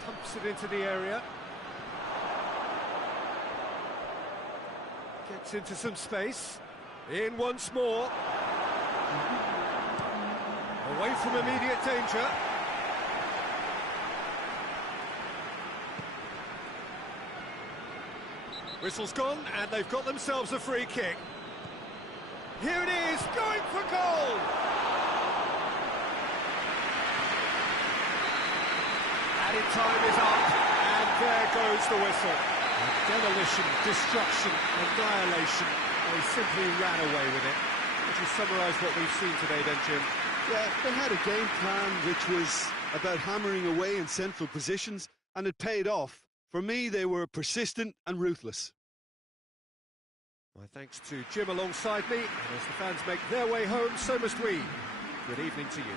Pumps it into the area. Gets into some space. In once more. Away from immediate danger. Whistle's gone, and they've got themselves a free kick. Here it is, going for goal! Added time is up, and there goes the whistle. Demolition, destruction, annihilation. They simply ran away with it. Would you summarise what we've seen today then, Jim? Yeah, they had a game plan which was about hammering away in central positions, and it paid off. For me, they were persistent and ruthless. My thanks to Jim alongside me, and as the fans make their way home, so must we. Good evening to you.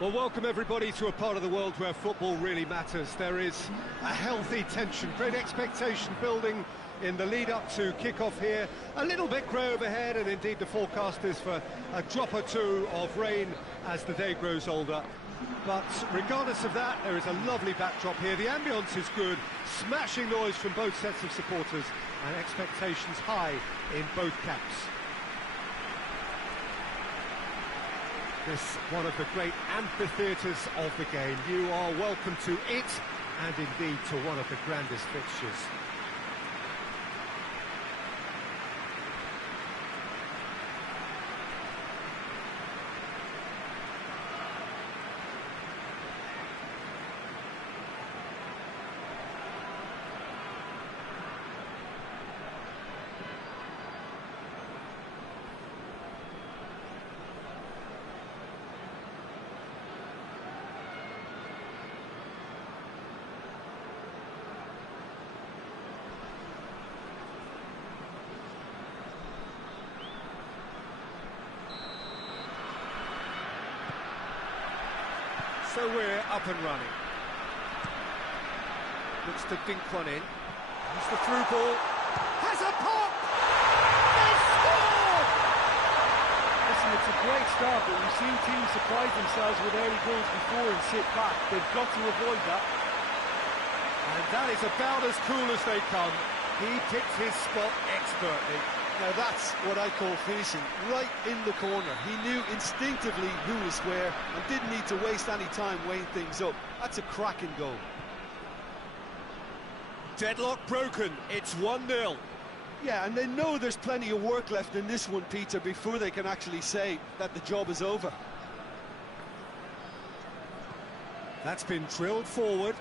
Well, welcome everybody to a part of the world where football really matters. There is a healthy tension, great expectation building in the lead-up to kick-off here. A little bit grey overhead, and indeed the forecast is for a drop or two of rain as the day grows older. But regardless of that, there is a lovely backdrop here. The ambience is good, smashing noise from both sets of supporters, and expectations high in both camps. This one of the great amphitheatres of the game. You are welcome to it, and indeed to one of the grandest fixtures. So we're up and running. Looks to dink one in. Here's the through ball. Has a pop! They score! Listen, it's a great start, but we've seen teams surprise themselves with early goals before and sit back. They've got to avoid that. And that is about as cool as they come. He picked his spot expertly. Now that's what I call finishing, right in the corner. He knew instinctively who was where and didn't need to waste any time weighing things up. That's a cracking goal. Deadlock broken, it's 1-0. Yeah, and they know there's plenty of work left in this one, Peter, before they can actually say that the job is over. That's been drilled forward.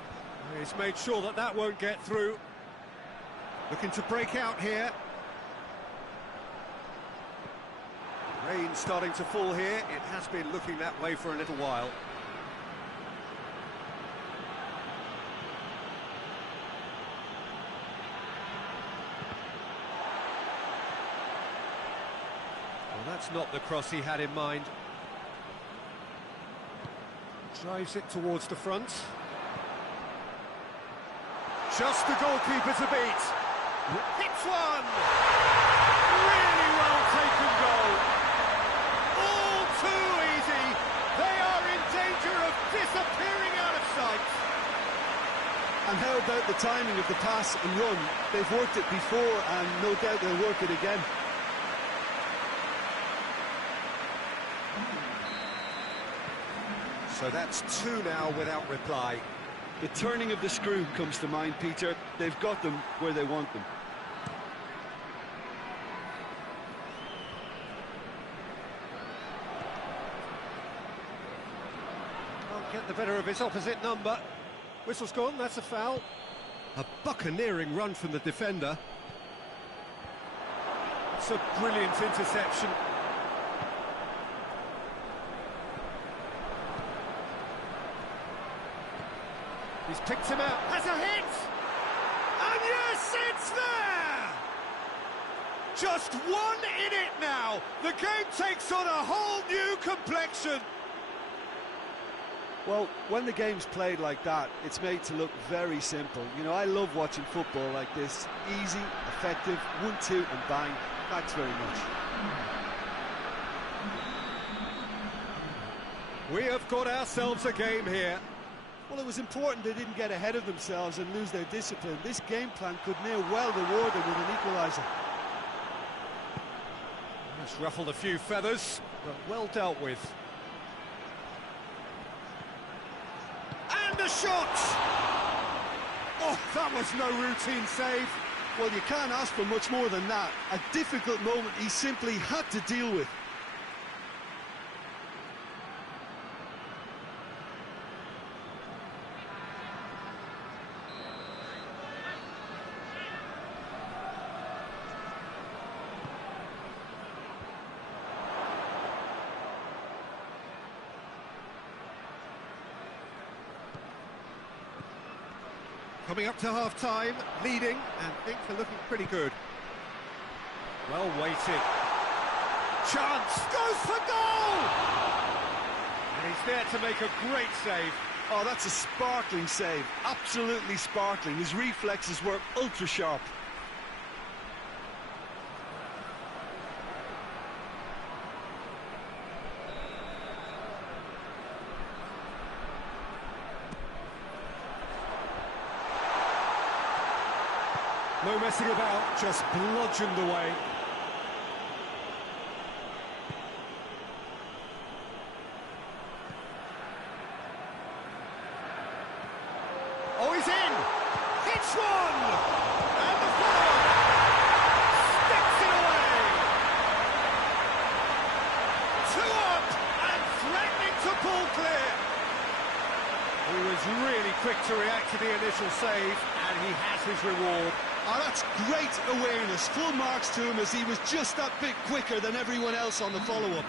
He's made sure that that won't get through. Looking to break out here. Rain starting to fall here. It has been looking that way for a little while. Well, that's not the cross he had in mind. Drives it towards the front. Just the goalkeeper to beat. Hits one! Really well taken goal. All too easy. They are in danger of disappearing out of sight. And how about the timing of the pass and run? They've worked it before, and no doubt they'll work it again. So that's two now without reply. The turning of the screw comes to mind, Peter. They've got them where they want them. Can't get the better of his opposite number. Whistle's gone, that's a foul. A buccaneering run from the defender. It's a brilliant interception. He's picked him out, has a hit! And yes, it's there! Just one in it now. The game takes on a whole new complexion. Well, when the game's played like that, it's made to look very simple. You know, I love watching football like this. Easy, effective, 1-2 and bang. Thanks very much. We have got ourselves a game here. Well, it was important they didn't get ahead of themselves and lose their discipline. This game plan could near well reward them with an equaliser. Just ruffled a few feathers, but well dealt with. And a shot! Oh, that was no routine save. Well, you can't ask for much more than that. A difficult moment he simply had to deal with. Coming up to half-time, leading, and things are looking pretty good. Well weighted. Chance, goes for goal! And he's there to make a great save. Oh, that's a sparkling save, absolutely sparkling. His reflexes were ultra-sharp. No messing about, just bludgeoned away. Oh, he's in! Hits one! And the follower sticks it away! 2 up and threatening to pull clear. He was really quick to react to the initial save, and he has his reward. Oh, that's great awareness. Full marks to him as he was just that bit quicker than everyone else on the follow-up.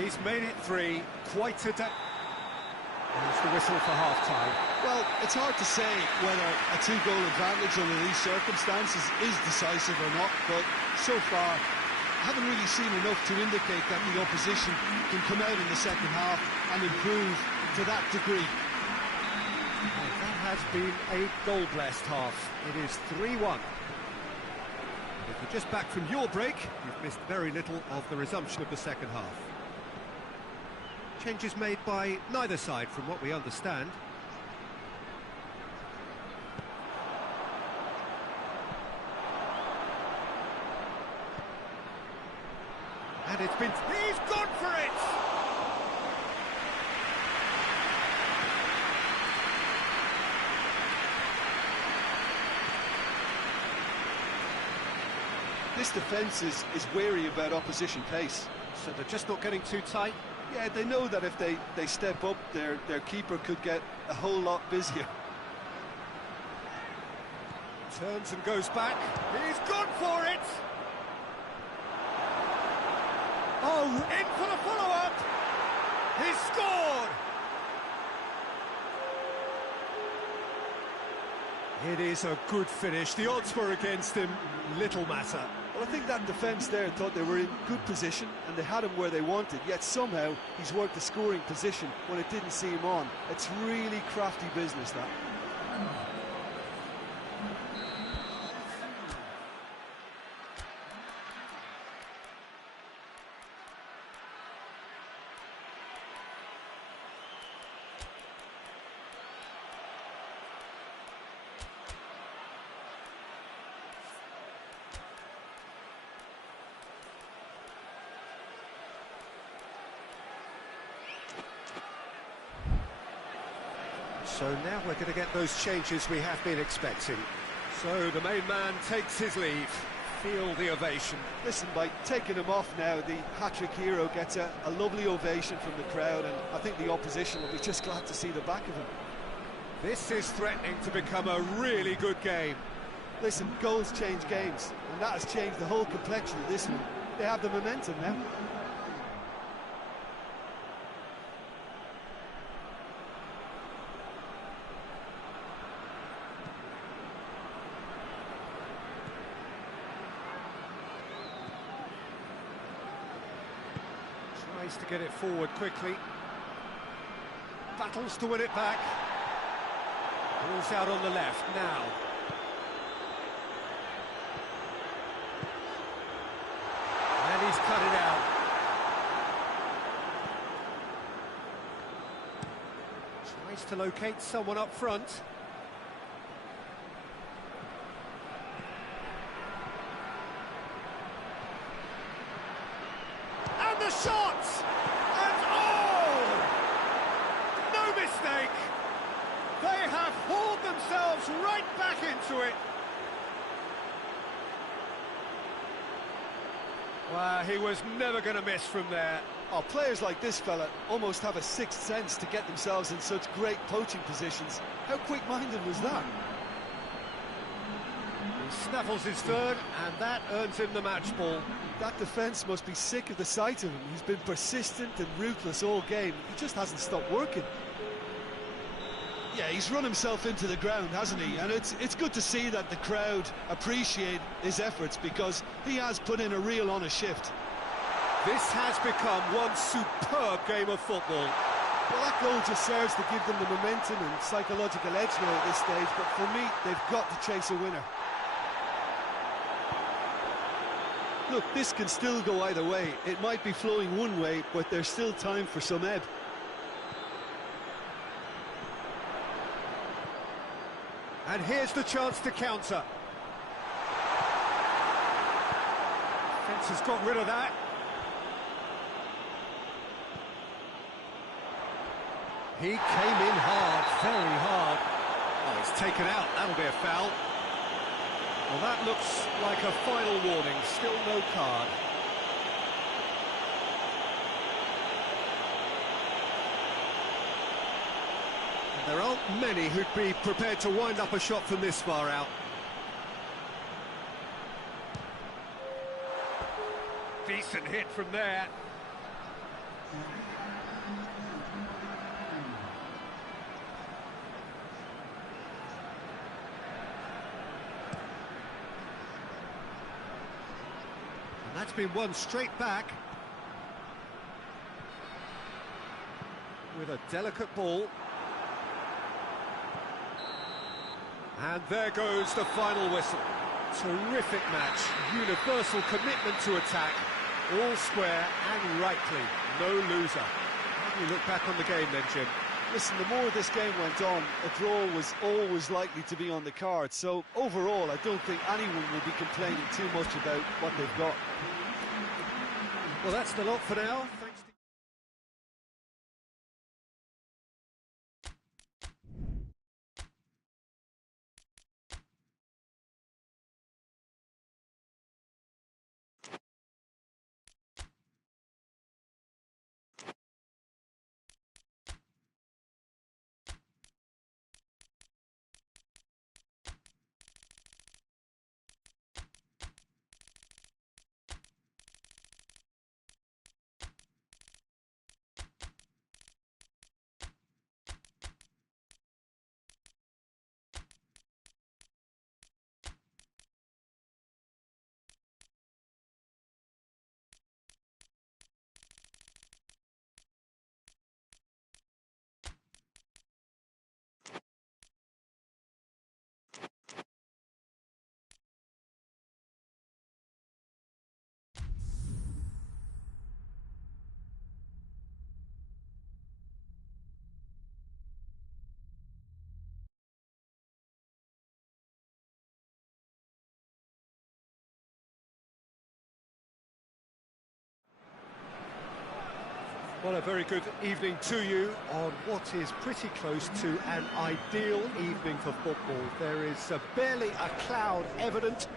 He's made it 3, quite a day. And it's the whistle for half-time. Well, it's hard to say whether a 2-goal advantage under these circumstances is decisive or not, but so far, I haven't really seen enough to indicate that the opposition can come out in the second half and improve to that degree. Well, that has been a goal-blessed half. It is 3-1. If you're just back from your break, you've missed very little of the resumption of the second half. Changes made by neither side, from what we understand. And it's been... He's gone for it! This defence is wary about opposition pace. So they're just not getting too tight? Yeah, they know that if they step up, their keeper could get a whole lot busier. Turns and goes back. He's gone for it! Oh, in for the follow-up! He's scored! It is a good finish. The odds were against him. Little matter. Well, I think that defence there thought they were in good position and they had him where they wanted, yet somehow he's worked the scoring position when it didn't see him on. It's really crafty business, that. So now we're going to get those changes we have been expecting. So the main man takes his leave. Feel the ovation. Listen, by taking him off now, the hat-trick hero gets a lovely ovation from the crowd, and I think the opposition will be just glad to see the back of him. This is threatening to become a really good game. Listen, goals change games, and that has changed the whole complexion of this one. They have the momentum now. Tries to get it forward quickly. Battles to win it back. Ball's out on the left now. And he's cut it out. Tries to locate someone up front. And the shot! And oh! No mistake! They have hauled themselves right back into it. Well, he was never going to miss from there. Oh, players like this fella almost have a sixth sense to get themselves in such great poaching positions. How quick-minded was that? He snaffles his third, and that earns him the match ball. That defence must be sick of the sight of him. He's been persistent and ruthless all game. He just hasn't stopped working. Yeah, he's run himself into the ground, hasn't he? And it's good to see that the crowd appreciate his efforts, because he has put in a real honest shift. This has become one superb game of football. Well, that goal just serves to give them the momentum and psychological edge now at this stage, but for me, they've got to chase a winner. Look, this can still go either way. It might be flowing one way, but there's still time for some ebb. And here's the chance to counter. Defence has got rid of that. He came in hard, very hard. Oh, it's taken out, that'll be a foul. Well, that looks like a final warning, still no card. There aren't many who'd be prepared to wind up a shot from this far out. Decent hit from there. And that's been won straight back. With a delicate ball. And there goes the final whistle. Terrific match, universal commitment to attack, all square and rightly, no loser. How do you look back on the game then, Jim? Listen, the more this game went on, a draw was always likely to be on the card. So overall, I don't think anyone will be complaining too much about what they've got. Well, that's the lot for now. Well, a very good evening to you on what is pretty close to an ideal evening for football. There is barely a cloud evident.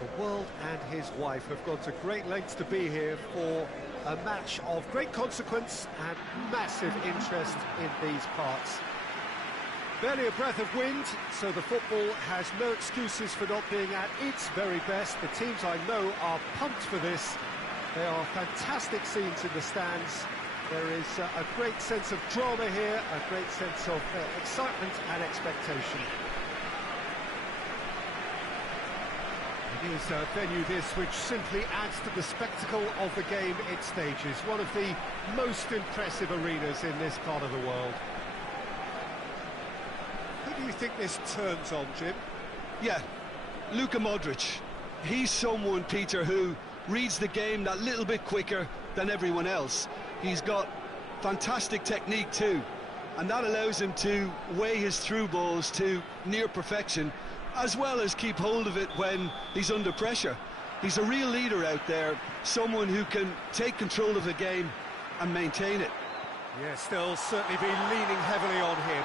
The world and his wife have gone to great lengths to be here for a match of great consequence and massive interest in these parts. Barely a breath of wind, so the football has no excuses for not being at its very best. The teams I know are pumped for this. There are fantastic scenes in the stands. There is a great sense of drama here, a great sense of excitement and expectation. It is a venue this which simply adds to the spectacle of the game it stages. One of the most impressive arenas in this part of the world. Who do you think this turns on, Jim? Yeah, Luka Modric. He's someone, Peter, who reads the game that little bit quicker than everyone else. He's got fantastic technique too, and that allows him to weigh his through balls to near perfection, as well as keep hold of it when he's under pressure. He's a real leader out there, someone who can take control of the game and maintain it. Yes, they'll certainly be leaning heavily on him.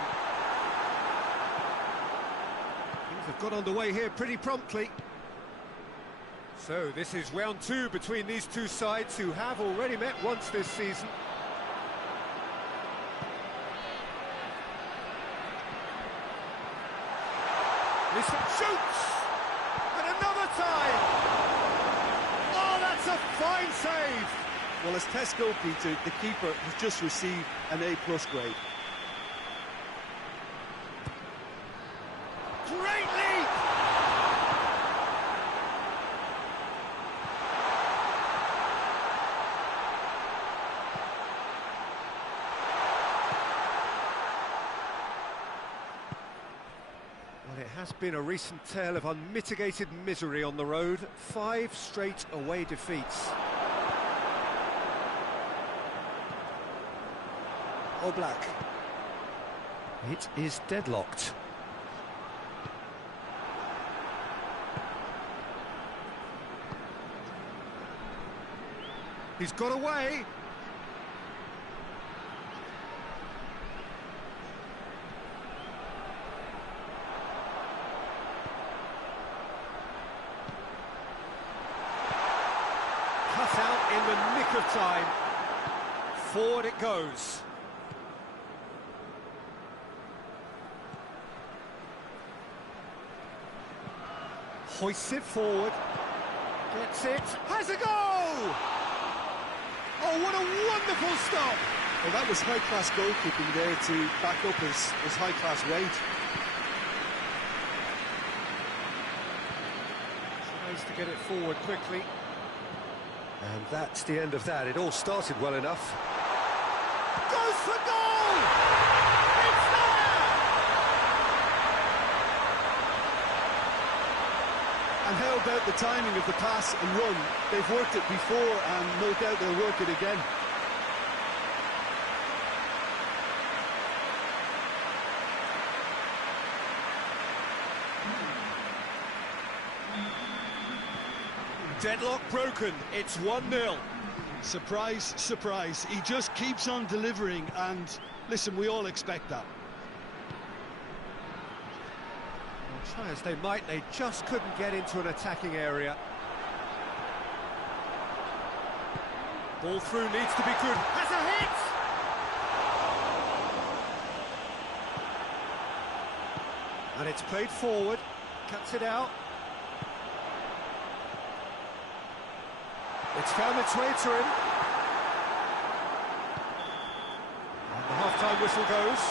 Things have got underway here pretty promptly. So this is round two between these two sides who have already met once this season. Listen, shoots! And another time! Oh, that's a fine save! Well, as tests go, Peter, the keeper has just received an A+ grade. Great leap! Well, it has been a recent tale of unmitigated misery on the road. 5 straight away defeats. Oblak. It is deadlocked. He's got away. Cut out in the nick of time. Forward it goes. Hoists it forward. Gets it. Has a goal! Oh, what a wonderful stop! Well, that was high-class goalkeeping there to back up his high-class weight. Tries to get it forward quickly. And that's the end of that. It all started well enough. Goes for goal! It's there! And how about the timing of the pass and run? They've worked it before, and no doubt they'll work it again. Deadlock broken, it's 1-0. Surprise, surprise. He just keeps on delivering, and listen, we all expect that. Well, try as they might, they just couldn't get into an attacking area. Ball through needs to be good. Has a hit! And it's played forward, cuts it out. It's found its way to him. And the half-time whistle goes.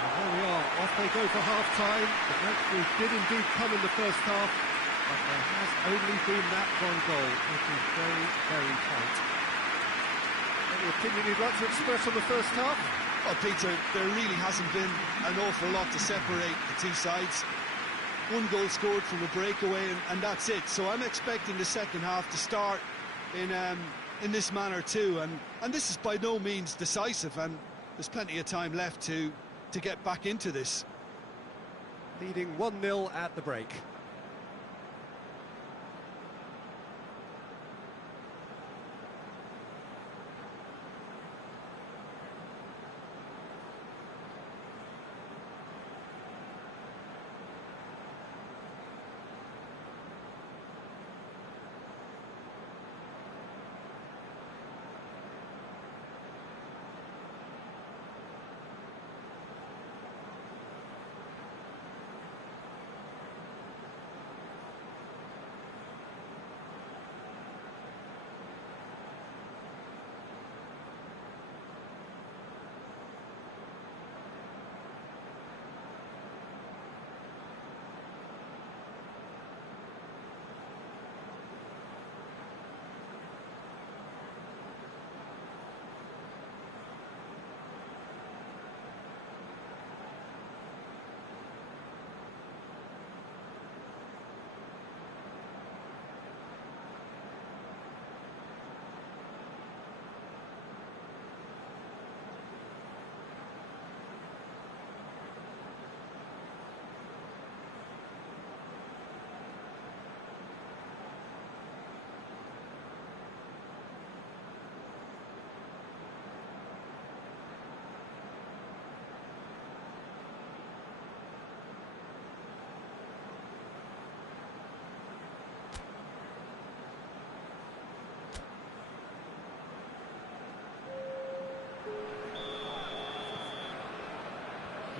And there we are, off they go for half-time. The breakthrough did indeed come in the first half, but there has only been that one goal, which is very, very tight. Any opinion you'd like to express on the first half? Well, Peter, there really hasn't been an awful lot to separate the two sides. One goal scored from a breakaway, and that's it. So I'm expecting the second half to start in this manner too, and this is by no means decisive, and there's plenty of time left to get back into this. Leading 1-0 at the break.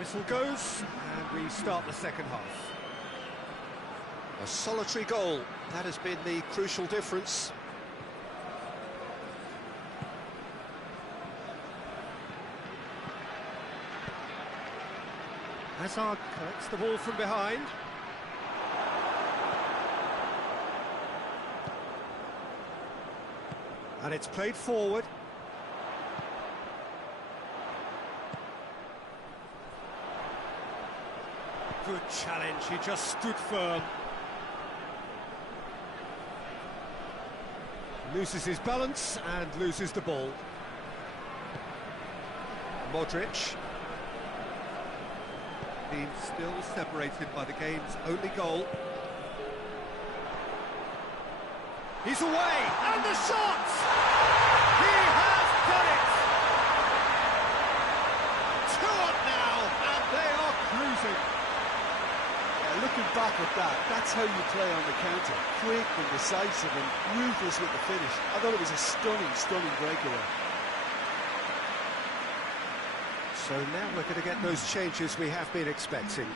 Whistle goes, and we start the second half. A solitary goal, that has been the crucial difference. Hazard collects the ball from behind. And it's played forward. Good challenge, he just stood firm. Loses his balance and loses the ball. Modric. Being still separated by the game's only goal. He's away, and the shot! He has done it! 2 up now, and they are cruising. Yeah, looking back at that, that's how you play on the counter. Quick and decisive and ruthless with the finish. I thought it was a stunning breakaway. So now we're going to get those changes we have been expecting.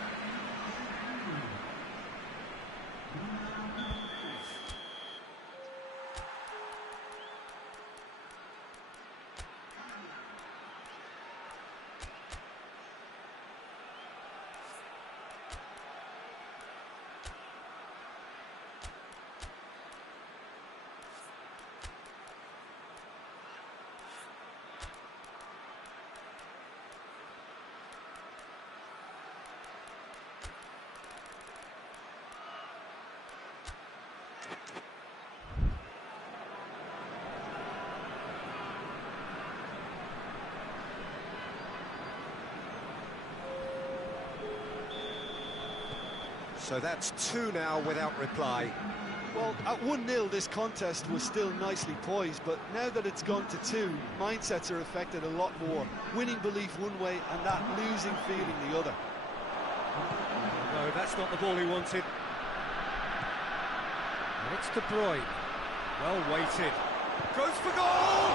So that's 2 now without reply. Well, at 1-0 this contest was still nicely poised, but now that it's gone to 2, mindsets are affected a lot more. Winning belief one way and that losing feeling the other. No, that's not the ball he wanted. And it's De Bruyne. Well weighted. Goes for goal!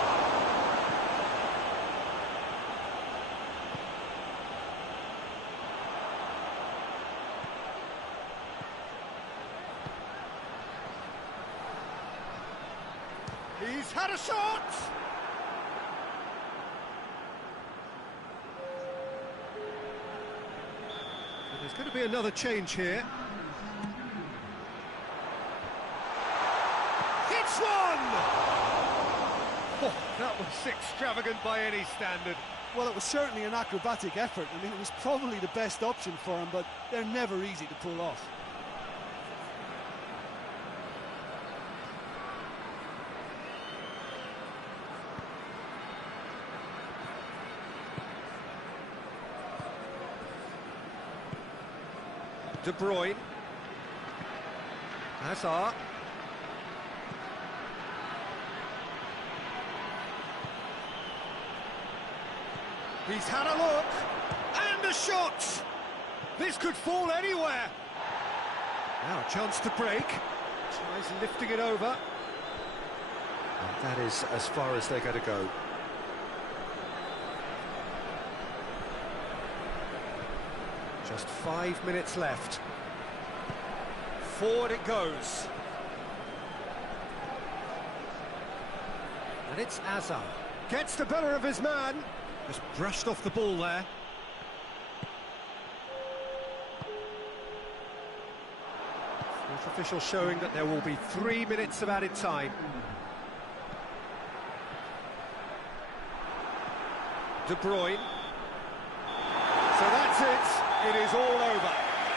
He's had a shot! And there's going to be another change here. Hits one! Oh, that was extravagant by any standard. Well, it was certainly an acrobatic effort. I mean, it was probably the best option for him, but they're never easy to pull off. De Bruyne. Hazard. He's had a look. And a shot! This could fall anywhere. Now a chance to break. Tries lifting it over. And that is as far as they're going to go. Just 5 minutes left. Forward it goes. And it's Hazard. Gets the better of his man. Just brushed off the ball there. Fourth official showing that there will be 3 minutes of added time. De Bruyne. So that's it. It is all over.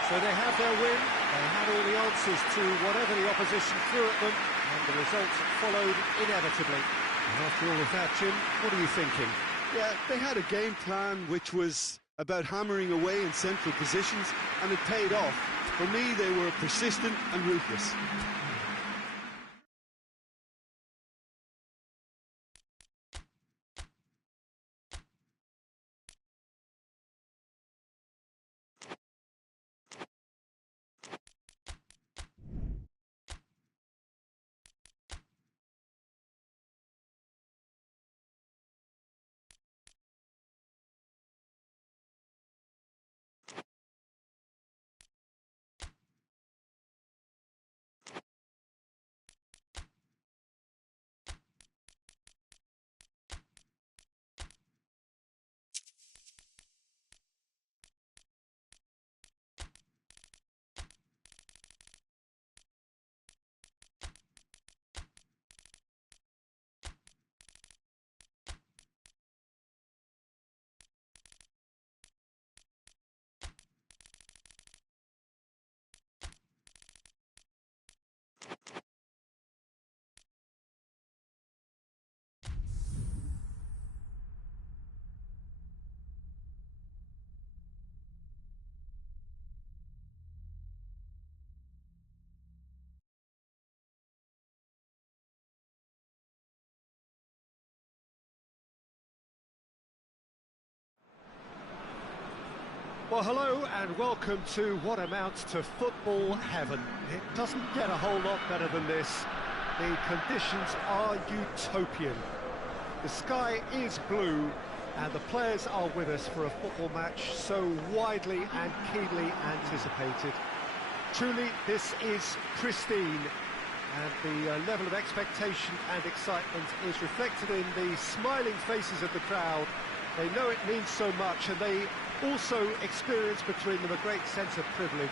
So they have their win, they had all the answers to whatever the opposition threw at them, and the results followed inevitably. And after all of that, Jim, what are you thinking? Yeah, they had a game plan which was about hammering away in central positions, and it paid off. For me, they were persistent and ruthless. Well, hello and welcome to what amounts to football heaven. It doesn't get a whole lot better than this. The conditions are utopian. The sky is blue and the players are with us for a football match so widely and keenly anticipated. Truly, this is pristine, and the level of expectation and excitement is reflected in the smiling faces of the crowd. They know it means so much, and they also experience between them a great sense of privilege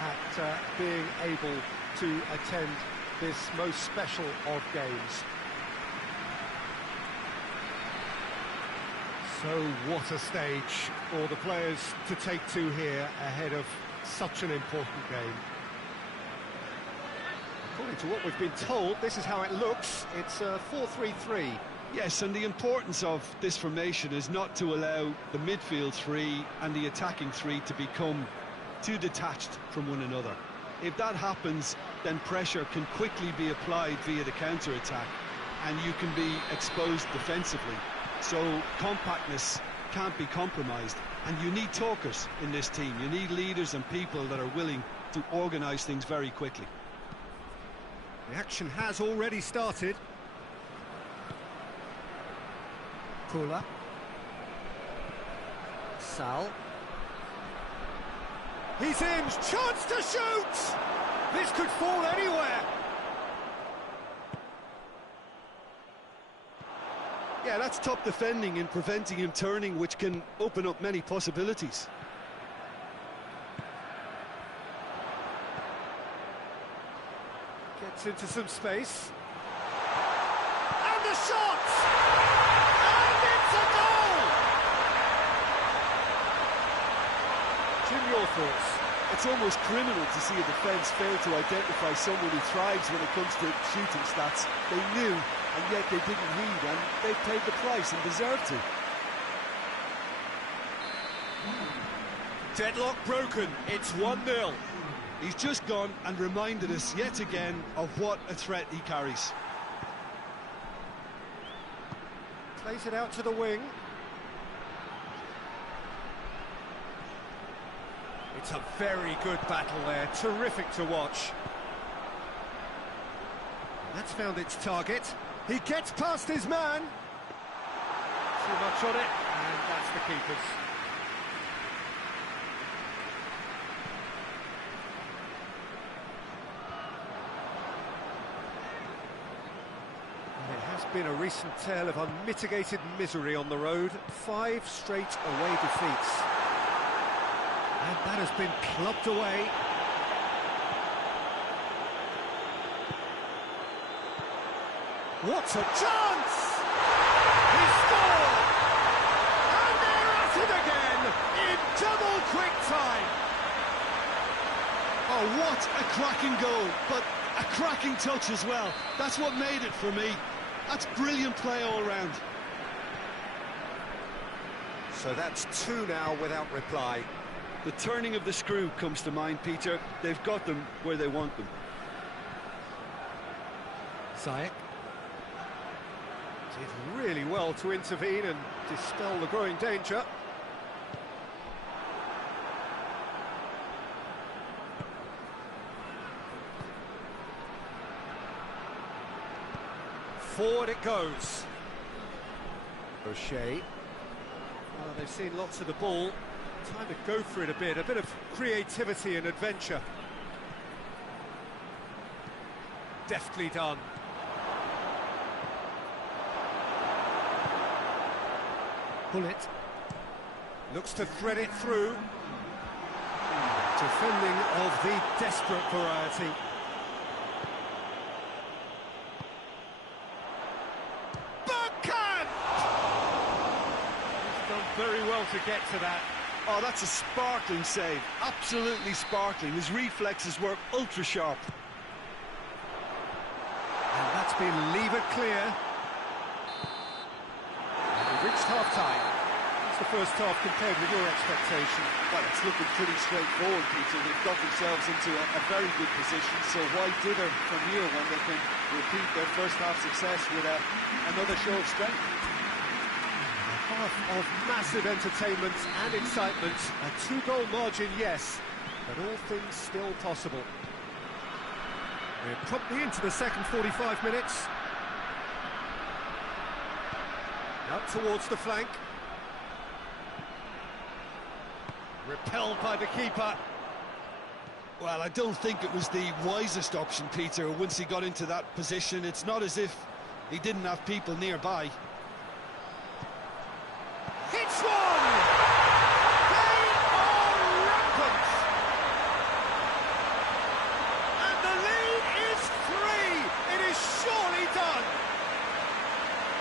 at being able to attend this most special of games. So what a stage for the players to take to here ahead of such an important game. According to what we've been told, this is how it looks. It's a 4-3-3. Yes, and the importance of this formation is not to allow the midfield three and the attacking three to become too detached from one another. If that happens, then pressure can quickly be applied via the counter-attack, and you can be exposed defensively. So compactness can't be compromised, and you need talkers in this team. You need leaders and people that are willing to organise things very quickly. The action has already started. Kula. Sal. He's in, chance to shoot! This could fall anywhere. Yeah, that's top defending and preventing him turning, which can open up many possibilities. Gets into some space. And the shot! And it's a goal! Jim, your thoughts? It's almost criminal to see a defence fail to identify someone who thrives when it comes to shooting stats. They knew, and yet they didn't read, and they paid the price and deserved to. Deadlock broken, it's 1-0. He's just gone and reminded us yet again of what a threat he carries. Plays it out to the wing. It's a very good battle there, terrific to watch. That's found its target. He gets past his man. Too much on it, and that's the keeper's. It has been a recent tale of unmitigated misery on the road. 5 straight away defeats. And that has been clubbed away. What a chance! He scored! And they're at it again in double quick time. Oh, what a cracking goal, but a cracking touch as well. That's what made it for me. That's brilliant play all round. So that's 2 now without reply. The turning of the screw comes to mind, Peter. They've got them where they want them. Ziyech did really well to intervene and dispel the growing danger. Forward it goes. O'Shea. Well, they've seen lots of the ball. Time to go for it a bit of creativity and adventure. Deftly done. Bullet looks to thread it through. Defending of the desperate variety. Backhand! He's done very well to get to that. Oh, that's a sparkling save. Absolutely sparkling. His reflexes were ultra sharp. And that's been levered clear. And we've reached half-time. What's the first half compared with your expectation? Well, it's looking pretty straightforward, Peter. They've got themselves into a very good position, so why dither from here when they can repeat their first half success with another show of strength? Far of massive entertainment and excitement. A 2-goal margin, yes, but all things still possible. We're promptly into the second 45 minutes. Up towards the flank. Repelled by the keeper. Well, I don't think it was the wisest option, Peter, once he got into that position. It's not as if he didn't have people nearby. Hits one! They are rampant! And the lead is 3! It is surely done!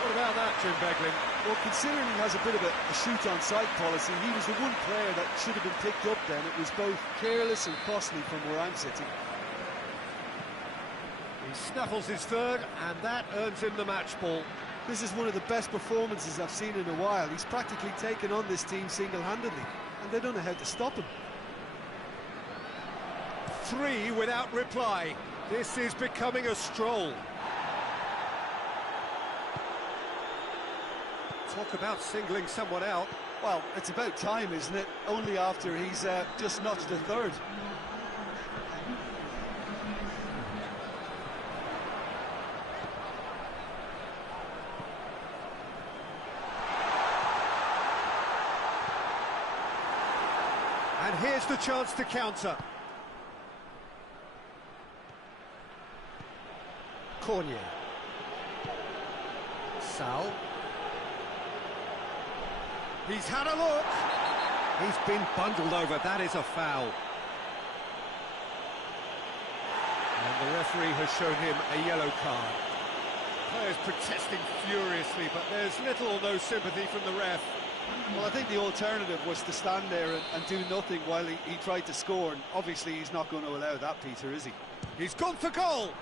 What about that, Jim Beglin? Well, considering he has a bit of a shoot-on-sight policy, he was the one player that should have been picked up then. It was both careless and costly from where I'm sitting. He snaffles his third, and that earns him the match ball. This is one of the best performances I've seen in a while. He's practically taken on this team single-handedly, and they don't know how to stop him. 3 without reply. This is becoming a stroll. Talk about singling someone out. Well, it's about time, isn't it? Only after he's just notched a third. And here's the chance to counter. Cornier. Sal. He's had a look. He's been bundled over. That is a foul. And the referee has shown him a yellow card. Players protesting furiously, but there's little or no sympathy from the ref. Well, I think the alternative was to stand there and do nothing while he tried to score, and obviously he's not going to allow that, Peter, is he? He's gone for goal.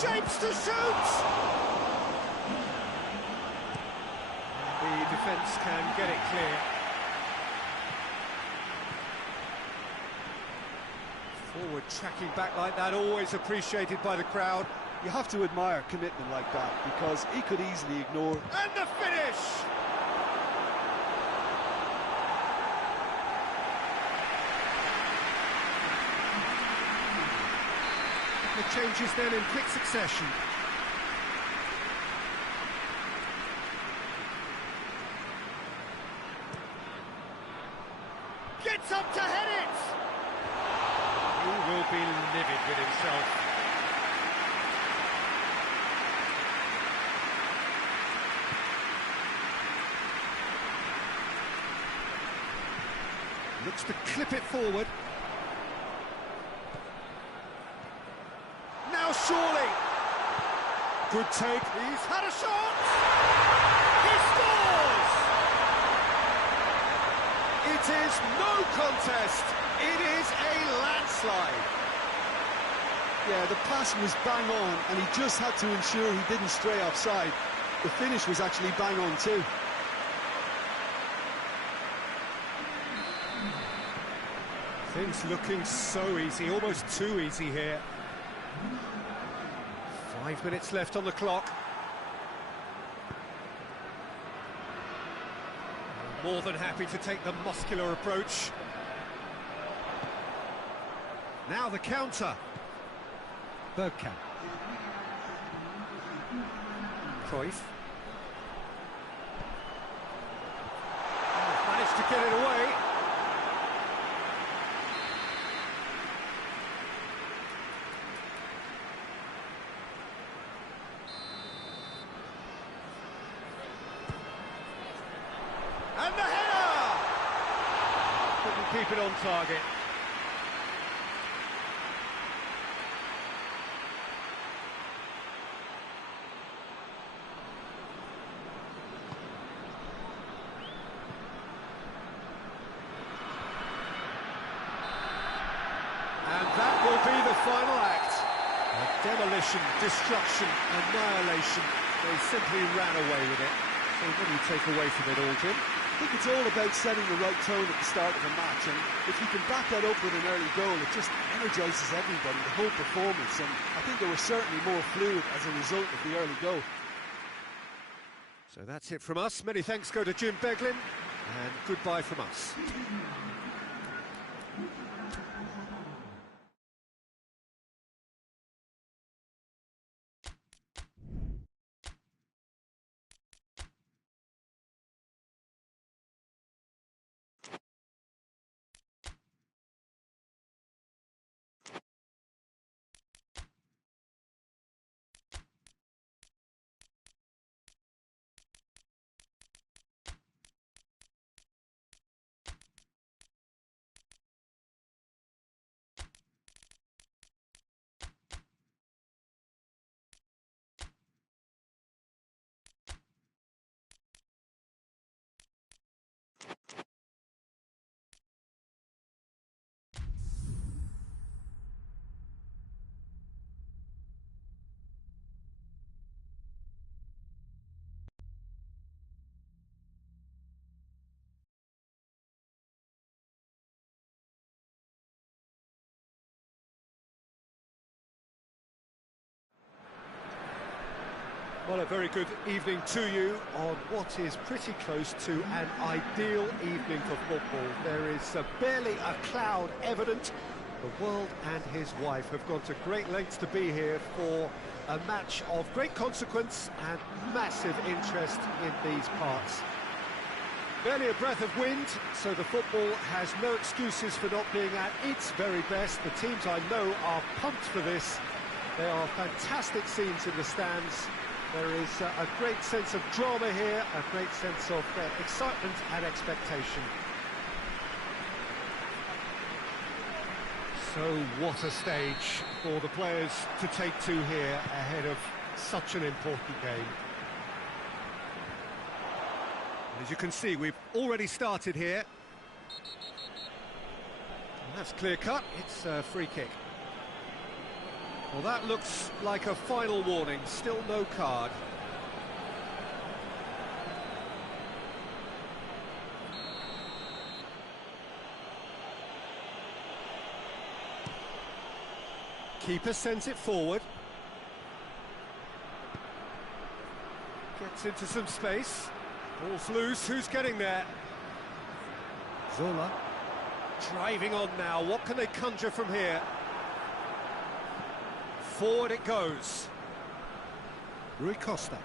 Shapes to shoot! The defence can get it clear. Forward tracking back like that, always appreciated by the crowd. You have to admire commitment like that, because he could easily ignore... And the finish! The changes then in quick succession. Gets up to head it! He will be livid with himself. Looks to clip it forward. Now surely! Good take. He's had a shot! He scores! It is no contest. It is a landslide. Yeah, the pass was bang on, and he just had to ensure he didn't stray offside. The finish was actually bang on too. Things looking so easy, almost too easy here. 5 minutes left on the clock. More than happy to take the muscular approach. Now the counter. Bergkamp. Cruyff. Oh, managed to get it away. And the header! Couldn't keep it on target. aggression, destruction, annihilation. They simply ran away with it. So what do you take away from it all, Jim? I think it's all about setting the right tone at the start of a match, and if you can back that up with an early goal, it just energises everybody, the whole performance, and I think they were certainly more fluid as a result of the early goal. So that's it from us. Many thanks go to Jim Beglin, and goodbye from us. Well, a very good evening to you on what is pretty close to an ideal evening for football. There is barely a cloud evident. The world and his wife have gone to great lengths to be here for a match of great consequence and massive interest in these parts. Barely a breath of wind, so the football has no excuses for not being at its very best. The teams I know are pumped for this. There are fantastic scenes in the stands. There is a great sense of drama here, a great sense of excitement and expectation. So what a stage for the players to take to here ahead of such an important game. And as you can see, we've already started here. And that's clear cut, it's a free kick. Well, that looks like a final warning, still no card. Keeper sends it forward. Gets into some space. Ball's loose, who's getting there? Zola. Driving on now, what can they conjure from here? Forward it goes. Rui Costa.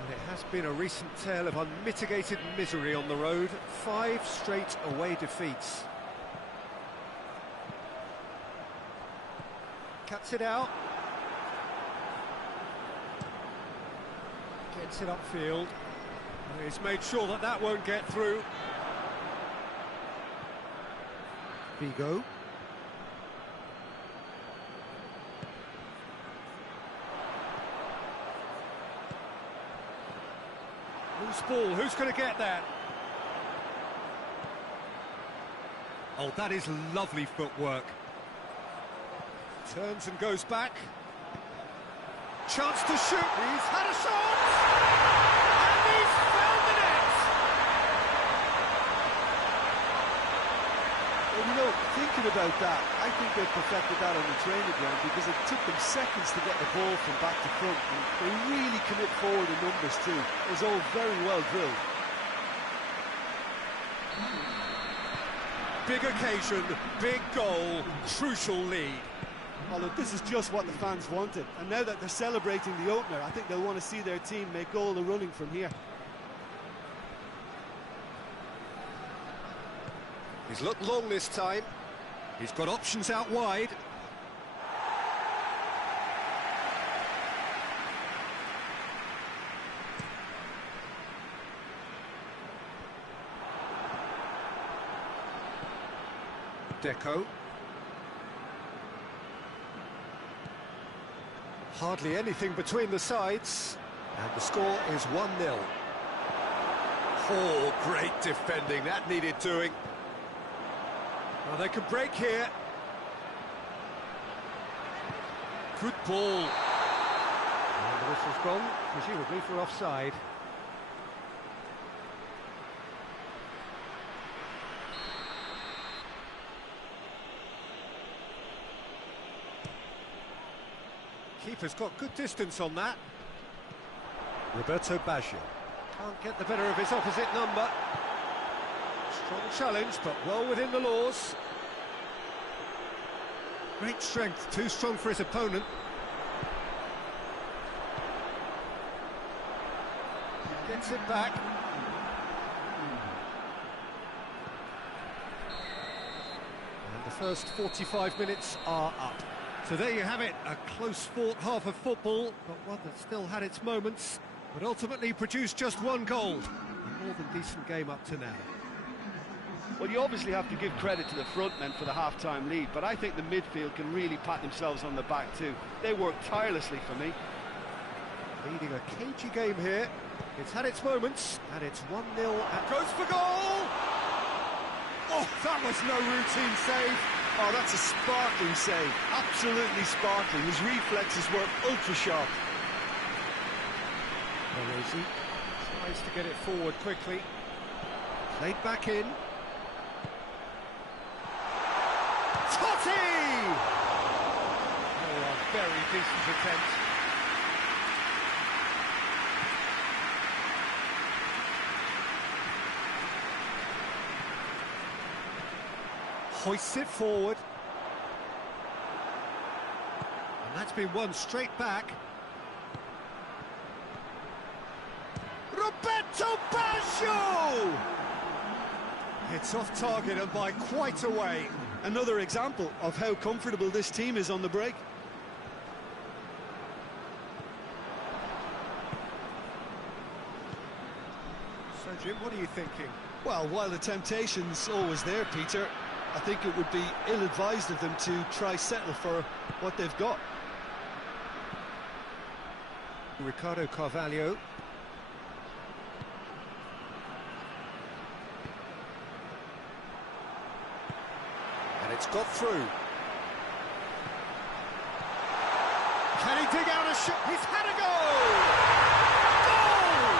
And it has been a recent tale of unmitigated misery on the road. 5 straight away defeats. Cuts it out. Gets it upfield. He's made sure that that won't get through. Vigo. Loose ball, who's going to get that? Oh, that is lovely footwork. Turns and goes back. Chance to shoot, he's had a shot! Well, you know, thinking about that, I think they perfected that on the training ground because it took them seconds to get the ball from back to front. And they really commit forward in numbers too. It was all very well drilled. Big occasion, big goal, crucial lead. Oh, look, this is just what the fans wanted. And now that they're celebrating the opener, I think they'll want to see their team make all the running from here. He's looked long this time. He's got options out wide. Deco. Hardly anything between the sides, and the score is 1-0. Oh, great defending, that needed doing. Well, they can break here. Good ball. And the whistle's gone, presumably for offside. Keeper's got good distance on that. Roberto Baggio. Can't get the better of his opposite number. Strong challenge, but well within the laws. Great strength, too strong for his opponent. Gets it back. And the first 45 minutes are up. So there you have it, a close-fought half of football, but one that still had its moments, but ultimately produced just one goal. A more than decent game up to now. Well, you obviously have to give credit to the front men for the half-time lead, but I think the midfield can really pat themselves on the back too. They work tirelessly for me. Leading a cagey game here. It's had its moments, and it's 1-0 and goes for goal! Oh, that was no routine save. Oh, that's a sparkling save. Absolutely sparkling. His reflexes were ultra-sharp. Baresi tries to get it forward quickly. Played back in. Totti! Oh, a very decent attempt. Hoists it forward. And that's been won straight back. Roberto Baggio! It's off target and by quite a way. Another example of how comfortable this team is on the break. So, Jim, what are you thinking? Well, while the temptation's always there, Peter, I think it would be ill-advised of them to try settle for what they've got. Ricardo Carvalho. And it's got through. Can he dig out a shot? He's had a goal! Goal!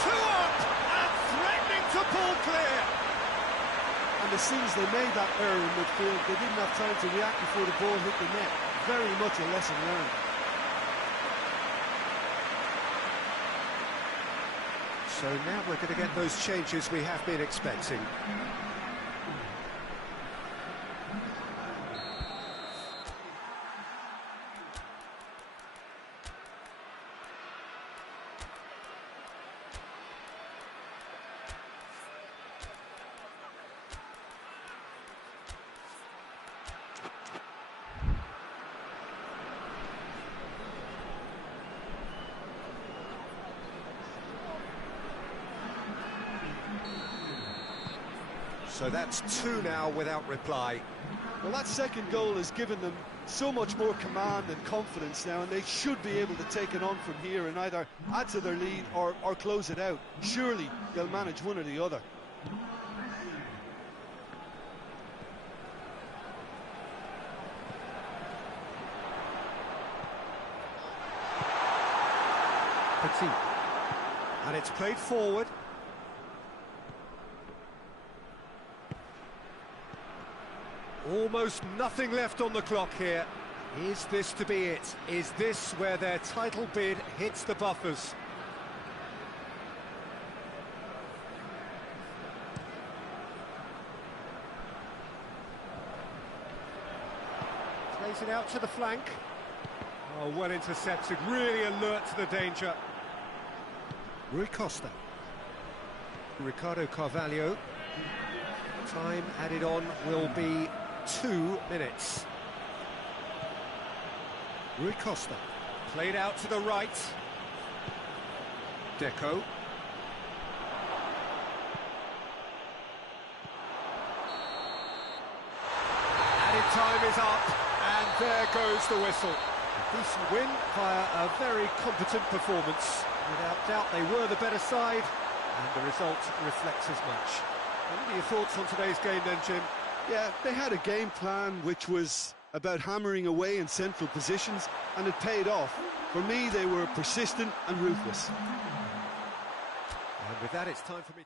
2 up and threatening to pull clear. And as soon as they made that error in midfield, they didn't have time to react before the ball hit the net. Very much a lesson learned. So now we're going to get those changes we have been expecting. So that's 2 now without reply. Well, that second goal has given them so much more command and confidence now, and they should be able to take it on from here and either add to their lead or close it out. Surely they'll manage one or the other. Petit. And it's played forward. Almost nothing left on the clock here. Is this to be it? Is this where their title bid hits the buffers? Plays it out to the flank. Oh, well intercepted, really alert to the danger. Rui Costa. Ricardo Carvalho. Time added on will be 2 minutes. Rui Costa. Played out to the right. Deco. Added time is up, and there goes the whistle. A decent win via a very competent performance. Without doubt, they were the better side, and the result reflects as much. What are your thoughts on today's game then, Jim? Yeah, they had a game plan which was about hammering away in central positions, and it paid off. For me, they were persistent and ruthless. And with that, it's time for me